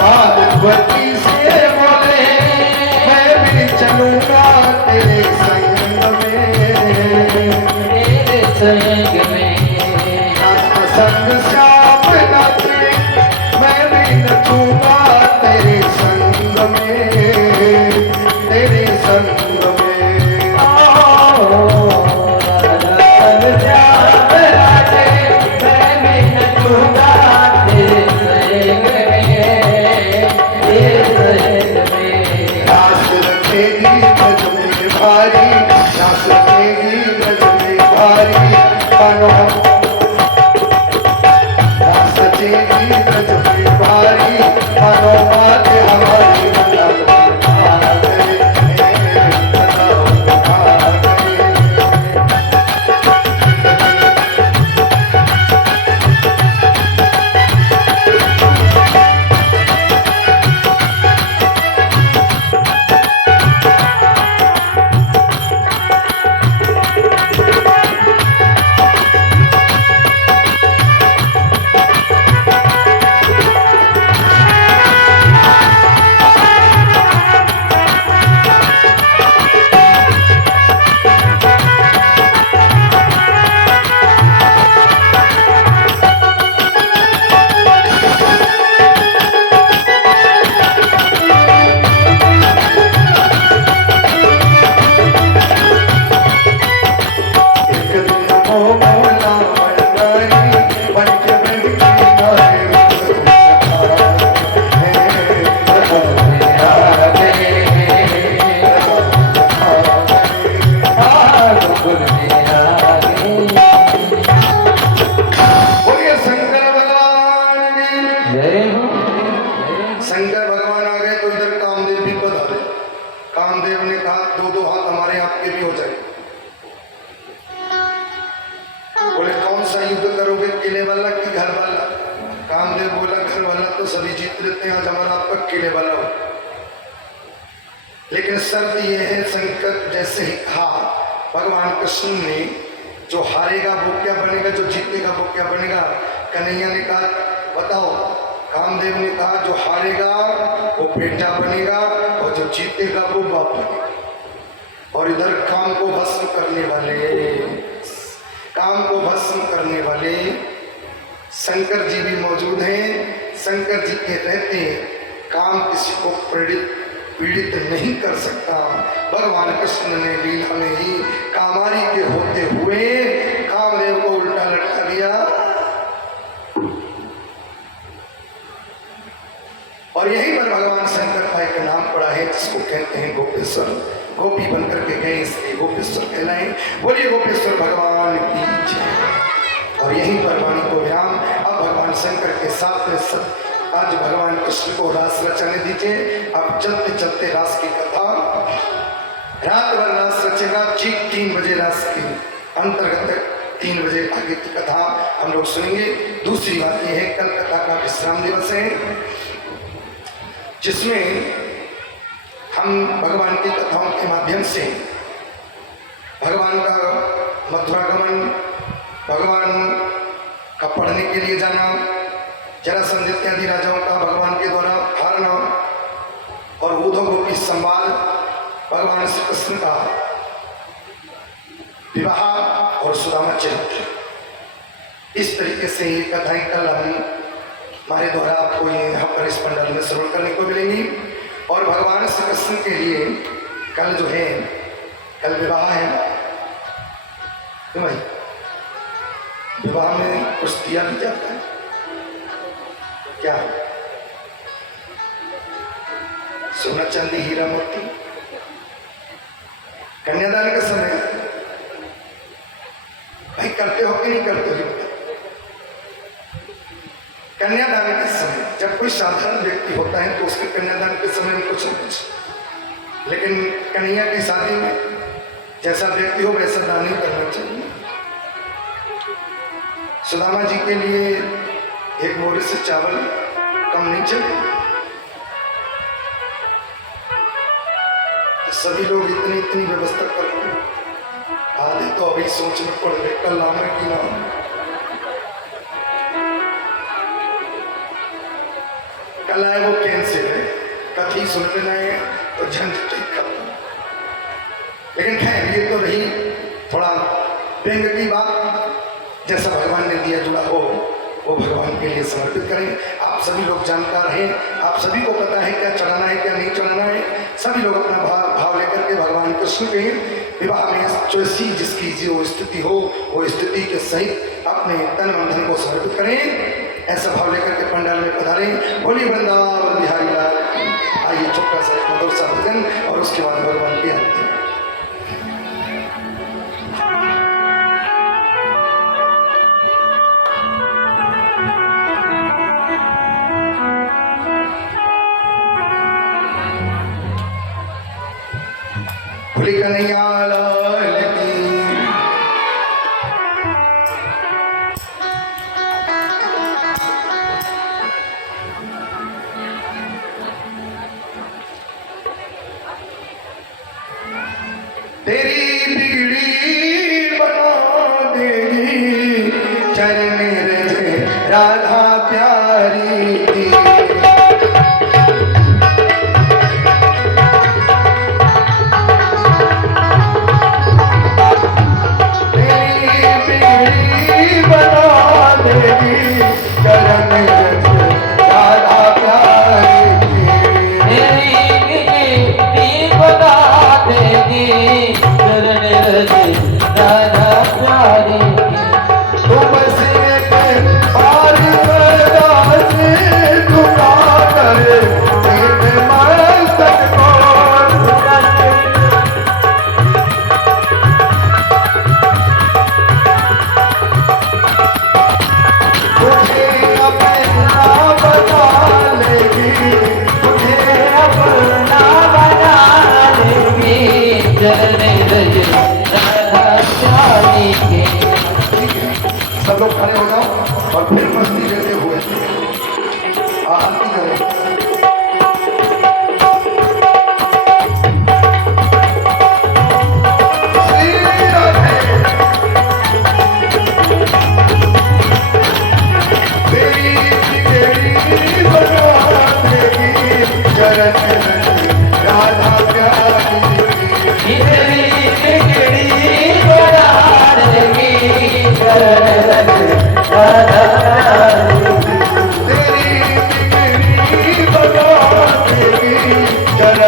पार्वती से बोले मैं भी चलूंगा तेरे संग में तेरे संग में संग श्याम नाचे मैं भी नचूंगा तेरे संग में तेरे संग में। रास रखेगी ब्रज में भारी रास रखेगी ब्रज में भारी मानो रास रखेगी ब्रज में भारी मानो बात हमारी आ गए आ गए। शंकर भगवान आ गए तो इधर कामदेव भी पधारे। कामदेव ने कहा दो दो हाथ हमारे आपके भी हो जाए। बोले कौन सा युद्ध करोगे, किले वाला कि घर वाला? कामदेव बोला घर वाला तो सभी जीत लेते हैं, आज हमारा आपका किले वाला हो। लेकिन शर्त यह है, शंकर जैसे ही कहा भगवान कृष्ण ने, जो हारेगा वो क्या बनेगा, जो जीतेगा वो क्या बनेगा? कन्हैया ने कहा बताओ कामदेव ने कहा जो हारेगा वो बेटा बनेगा और जो जीतेगा वो बाप बनेगा। और इधर काम को भस्म करने वाले शंकर जी भी मौजूद हैं। शंकर जी के रहते काम किसी को पीड़ित नहीं कर सकता। भगवान कृष्ण ने लीला में ही कामारी के होते हुए कामदेव को उल्टा लटका दिया और यहीं पर भगवान शंकर का एक नाम पड़ा है जिसको कहते हैं गोपेश्वर। गोपी बनकर के गए इसलिए गोपेश्वर कहलाए। बोलिए गोपेश्वर भगवान की जय। और यहीं पर वाणी को विराम। अब भगवान शंकर के साथ में आज भगवान कृष्ण को रास रचने दीजिए। अब चलते चलते रास की कथा रात भर रास रचेगा। ठीक 3 बजे रास की अंतर्गत 3 बजे आगे की कथा हम लोग सुनेंगे। दूसरी बात यह है कल कथा का विश्राम दिवस है जिसमें हम भगवान की कथाओं के माध्यम से भगवान का मथुरागमन, भगवान का पढ़ने के लिए जाना, जरासंध इत्यादि राजाओं का भगवान के द्वारा हारना और उद्धव गोपी संवाद, भगवान श्री कृष्ण का विवाह और सुदामा चरित्र, इस तरीके से ये कथाएं कल हमारे द्वारा आपको यहाँ पर इस पंडाल में श्रवण करने को मिलेंगी। और भगवान श्री कृष्ण के लिए कल जो है कल विवाह है क्यों भाई? विवाह में कुछ दिया भी जाता है क्या? सोना चांदी हीरा मोती। कन्यादान का समय भाई करते हो कि नहीं करते हो? कन्यादान के समय जब कोई साधारण व्यक्ति होता है तो उसके कन्यादान के समय में कुछ न कुछ, लेकिन कन्या की शादी में जैसा व्यक्ति हो वैसा दान ही करना चाहिए। सुदामा जी के लिए एक मोरे से चावल कम नहीं चले। सभी लोग इतनी व्यवस्था करते आधे तो अभी सोच में पड़ गए कल लाना कि ना। कल आए वो कैंसिल है, कथी सुन लेना है तो झंझट खत्म। लेकिन खैर ये तो रही थोड़ा व्यंग की बात। जैसा भगवान ने दिया जुड़ा हो वो भगवान के लिए समर्पित करें। आप सभी लोग जानकार हैं, आप सभी को पता है क्या चढ़ाना है क्या नहीं चढ़ाना है। सभी लोग अपना भाव लेकर के भगवान कृष्ण के विवाह में जैसी जिसकी जो स्थिति हो वो स्थिति के सहित अपने तन मन धन को समर्पित करें। ऐसा भाव लेकर के पंडाल में पधारें। बोलिए वृंदावन बिहारी लाल। आइए छोटा सा मधुर सा भजन और उसके बाद भगवान की आरती। भोले कन्हैया लाल की। तेरी बिगड़ी बना देगी चरण रज राधा प्यारी की। राधा प्यारी की। तुम से पार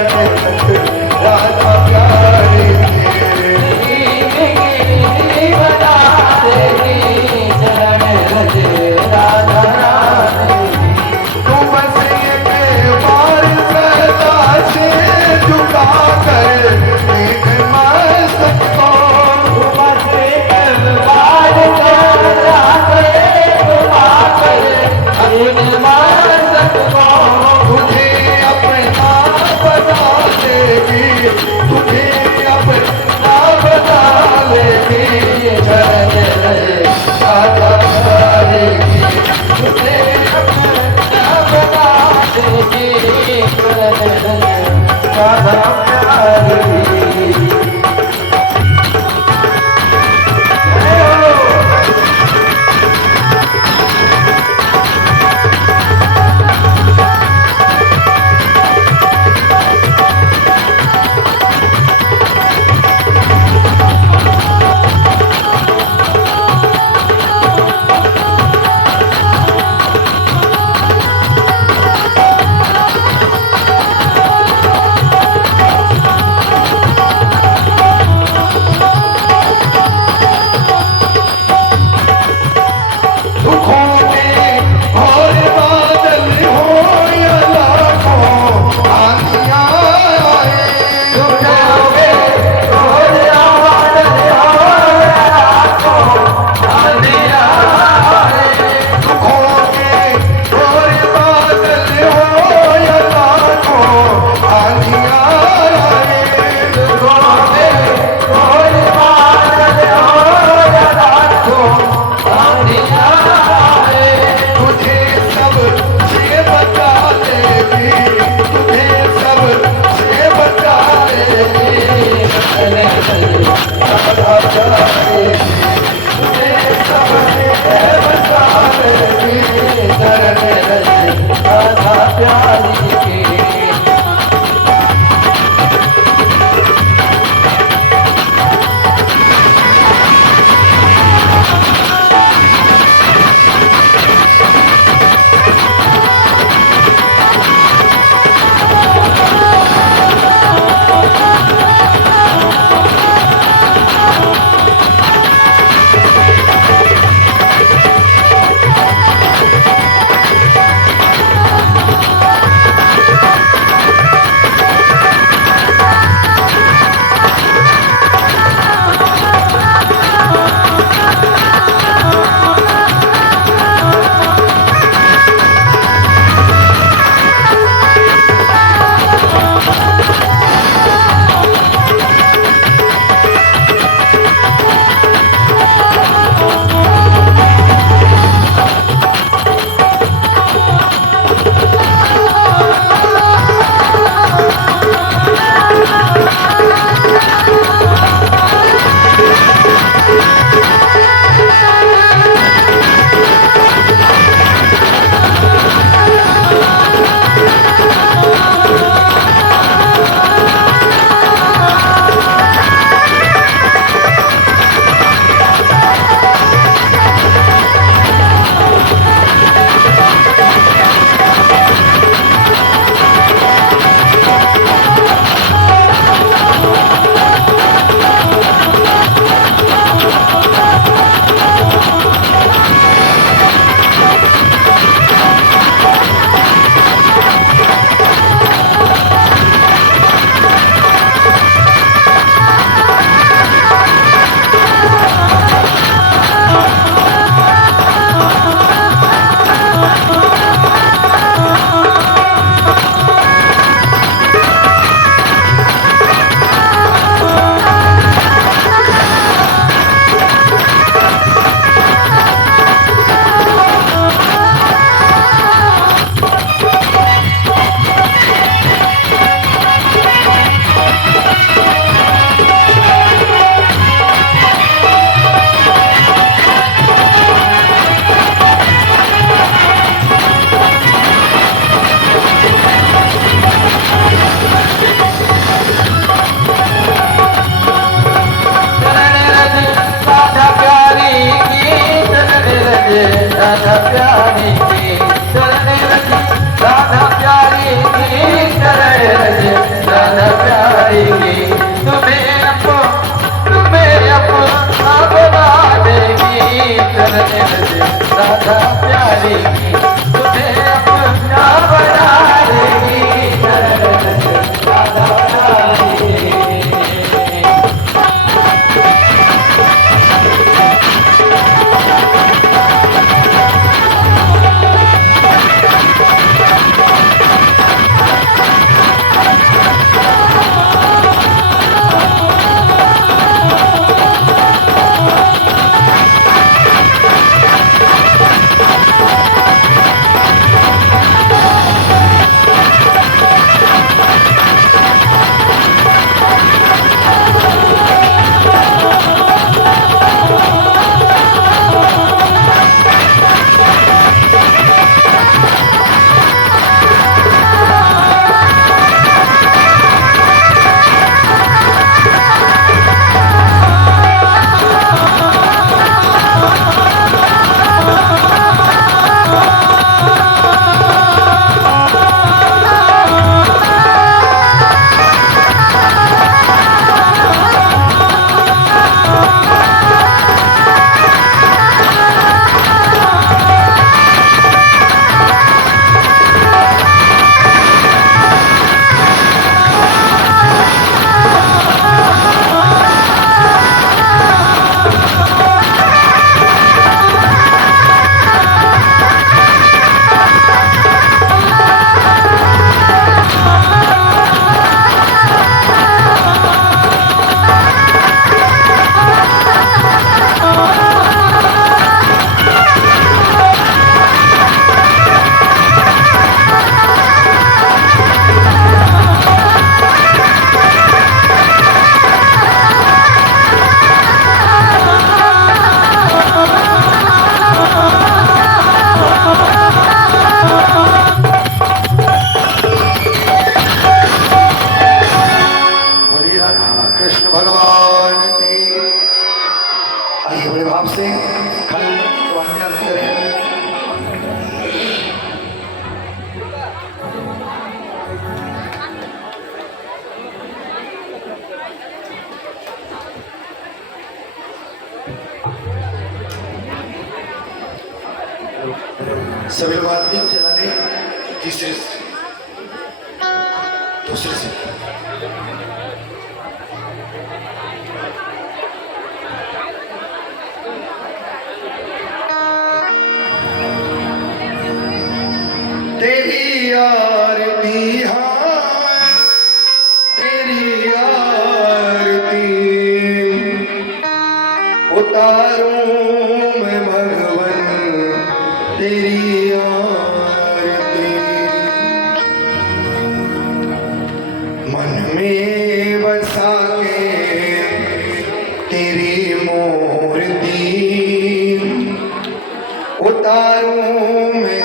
राधा प्यारे बना देगी चरण रज राधा रानी तू बस एक बार सदा से झुका कर एक मस्तक को तुझे अपना बता लेगी तुझे अपना बता लेगी चरण राधा प्यारेगी तुझे अपना बता राधा प्यारेगी प्यारी तुझे अपना बना देगी राधा रानी। कृष्ण भगवान की। आइए बड़े भाव से खड़े होकर करें। सभी लोग आदमी चलाने तीसरे से दूसरे से तेरी आरती हाँ तेरी आरती उतारूं मैं भगवन तेरी आरती मन में बसा के तेरी मूर्ति उतारूं मैं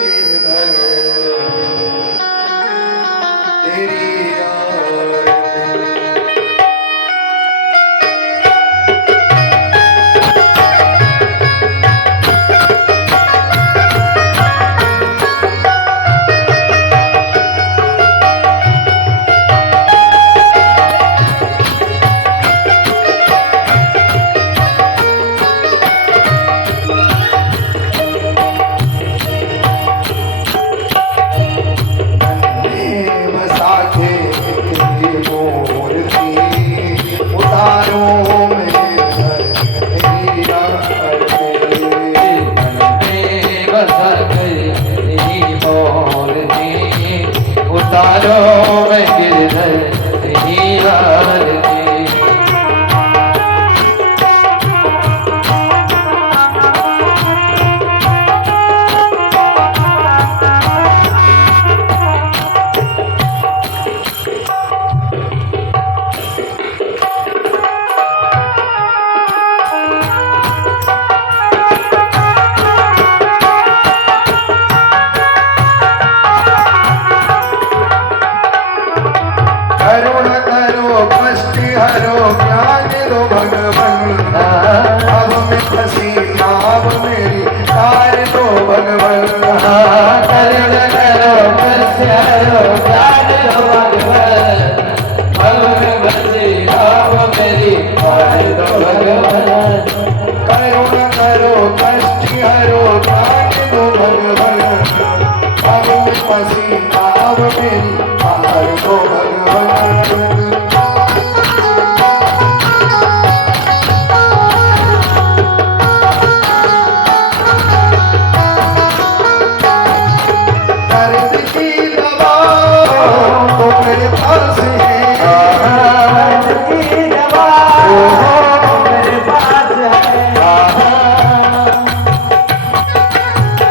करो कष्ट हरो हार दो भगवान। दर्द की दवा तो मेरे पास है, दर्द की दवा मेरे पास है।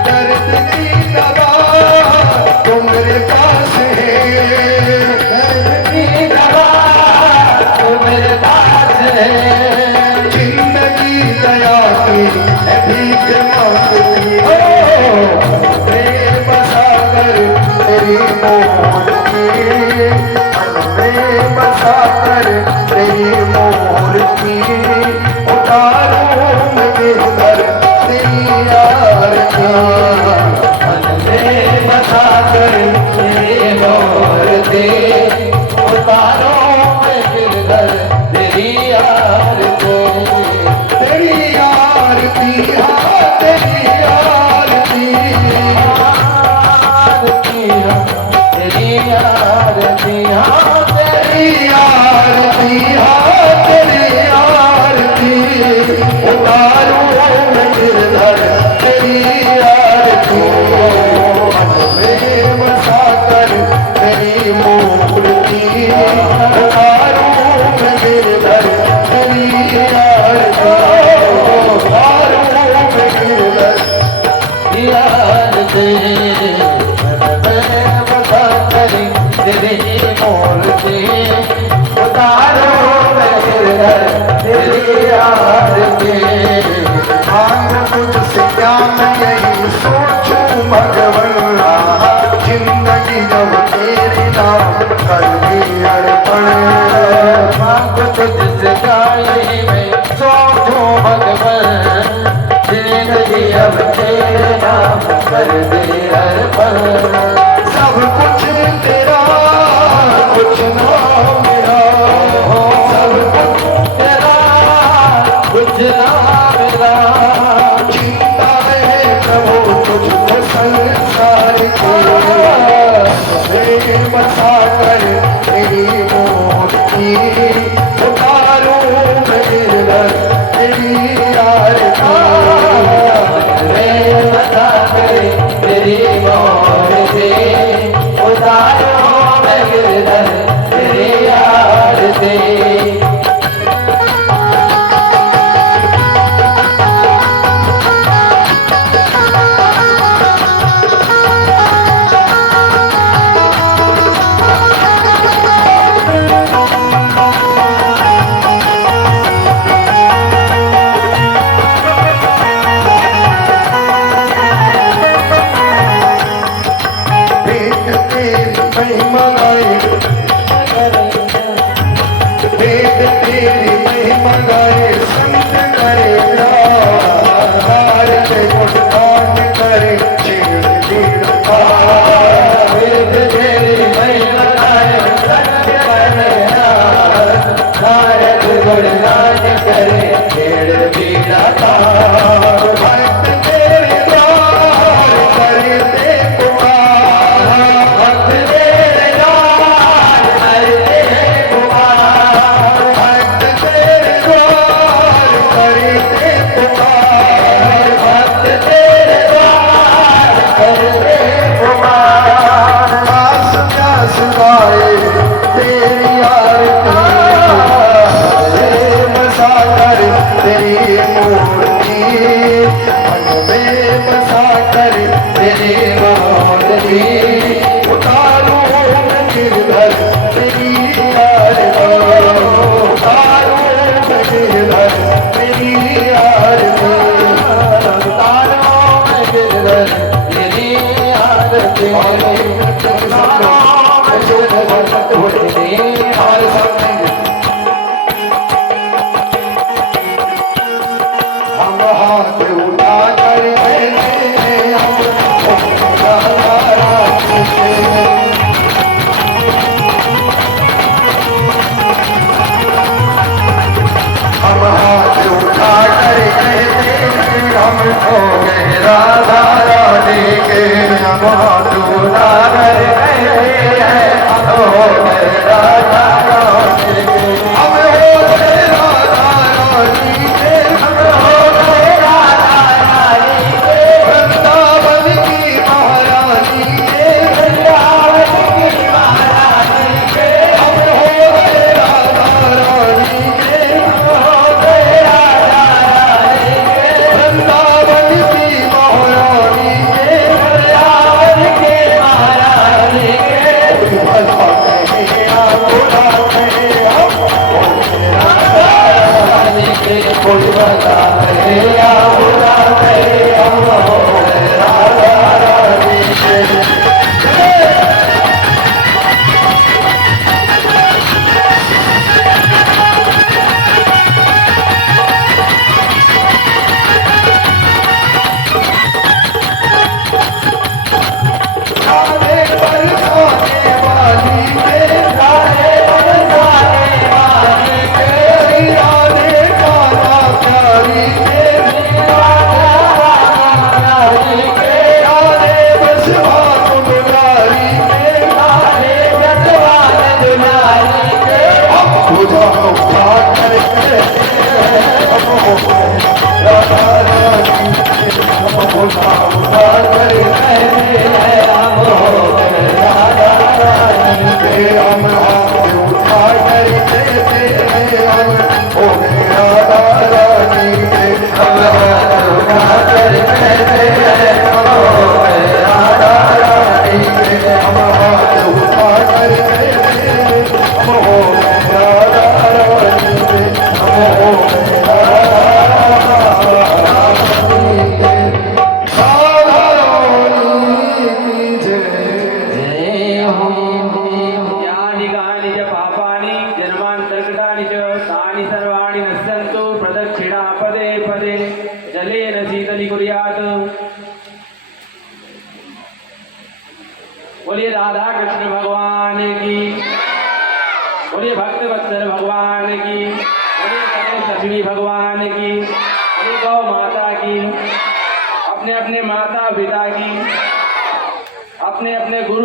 दर्द की दवा तो मेरे पास है, दर्द की दवा मेरे पास है। जिंदगी दया की है भीख मांगती हो, में बसा कर तेरी मूर्ति, मन में बसा कर तेरी मूर्ति, उतारूं मैं गिरधर तेरी आरती। मन में बसा कर तेरी मूर्ति, उतारो मैं गिरधर तेरी आरती। तेरी आरती, हाँ तेरी आरती, आरती तेरी आरती, हाँ तेरी आरती, हाँ तेरी आरती, उतारूं मैं गिरधर तेरी आरती। मन में बसा कर तेरी मूर्ति, उतारूं मैं गिरधर तेरी आरती, उतारूं मैं गिरधर। आरती। मन में बसा कर तेरी मूर्ति, उतारो मैं गिरधर तेरी आरती। मांग तुझसे क्या मैं यही सोचूं भगवन, जिंदगी जब तेरे नाम कर दी अर्पण। मांग तुझसे गाये मैं सोचूं भगवान, जिंदगी अब तेरे नाम कर दे अर्पण। सब कुछ तेरा कुछ ना मेरा, सब कुछ तेरा कुछ ना मेरा। चिंता है प्रभु तुझको संसार की, में बसा कर तेरी मूर्ति, उतारूं मैं गिरधर तेरी आरती। मैं बता कर तेरी मूर्ति, उतारो मैं गिरधर तेरी आरती। भेंट तेरी महिमा गाए, भेंट तेरी महिमा गाए, संत करे प्यार, भारत गुणगान करे छेड़ छेड़ पार। वेद तेरी महिमा गाए, संत करे प्यार, भारत गुणगान करे छेड़ छेड़ पार। भक्त तेरे द्वार करते पुकार, भक्त तेरे द्वार करते पुकार। भक्त तेरे द्वार करते पुकार। भक्त तेरे द्वार करते पुकार। दास दास गाए तेरी आरती, बसा कर तेरी मूर्ति, मन में बसा कर तेरी मूर्ति, उतारूं मैं गिरधर तेरी आरती, उतारूं मैं गिरधर तेरी आरती। उतारो मैं गिरधर तेरी आरती। उतारो मैं गिरधर तेरी आरती। हम हाथ उठा कर हम हाथ उठा कर कहते हैं हम हो गए राधा रानी के। हम हाथ उठा कर कहते हैं या बुरा करे हम हो राधा रानी के राधे बरसाने वाली के राधे बरसाने वाली के राधे काला प्यारी के रानी के राधे बसवान दुलारी के राधे बसवान दुलारी के हम पूजा उठा करके हम हो राधा रानी के हम पूजा उठा करके हम हो राधा रानी के हम हाथ उठा करके हम हो राधा रानी के हम उठा कर कहते हैं हम हो राधा रानी के हम हाथ उठा करके हम हो राधा रानी के हम हो राधा रानी की जय। यानि कानि च पापानि जन्मान्तर्गतानि च तानि सर्वाणि नश्यन्तु प्रदक्षिणा पदे पदे जलेन शीतलीकुर्यात्। बोलिए राधा कृष्ण भगवान की, बोलिए भक्तवत्सल भगवान की, बोलिए गणेश लक्ष्मी भगवान की, बोलिए गौ माता की, अपने अपने माता पिता की, अपने अपने गुरु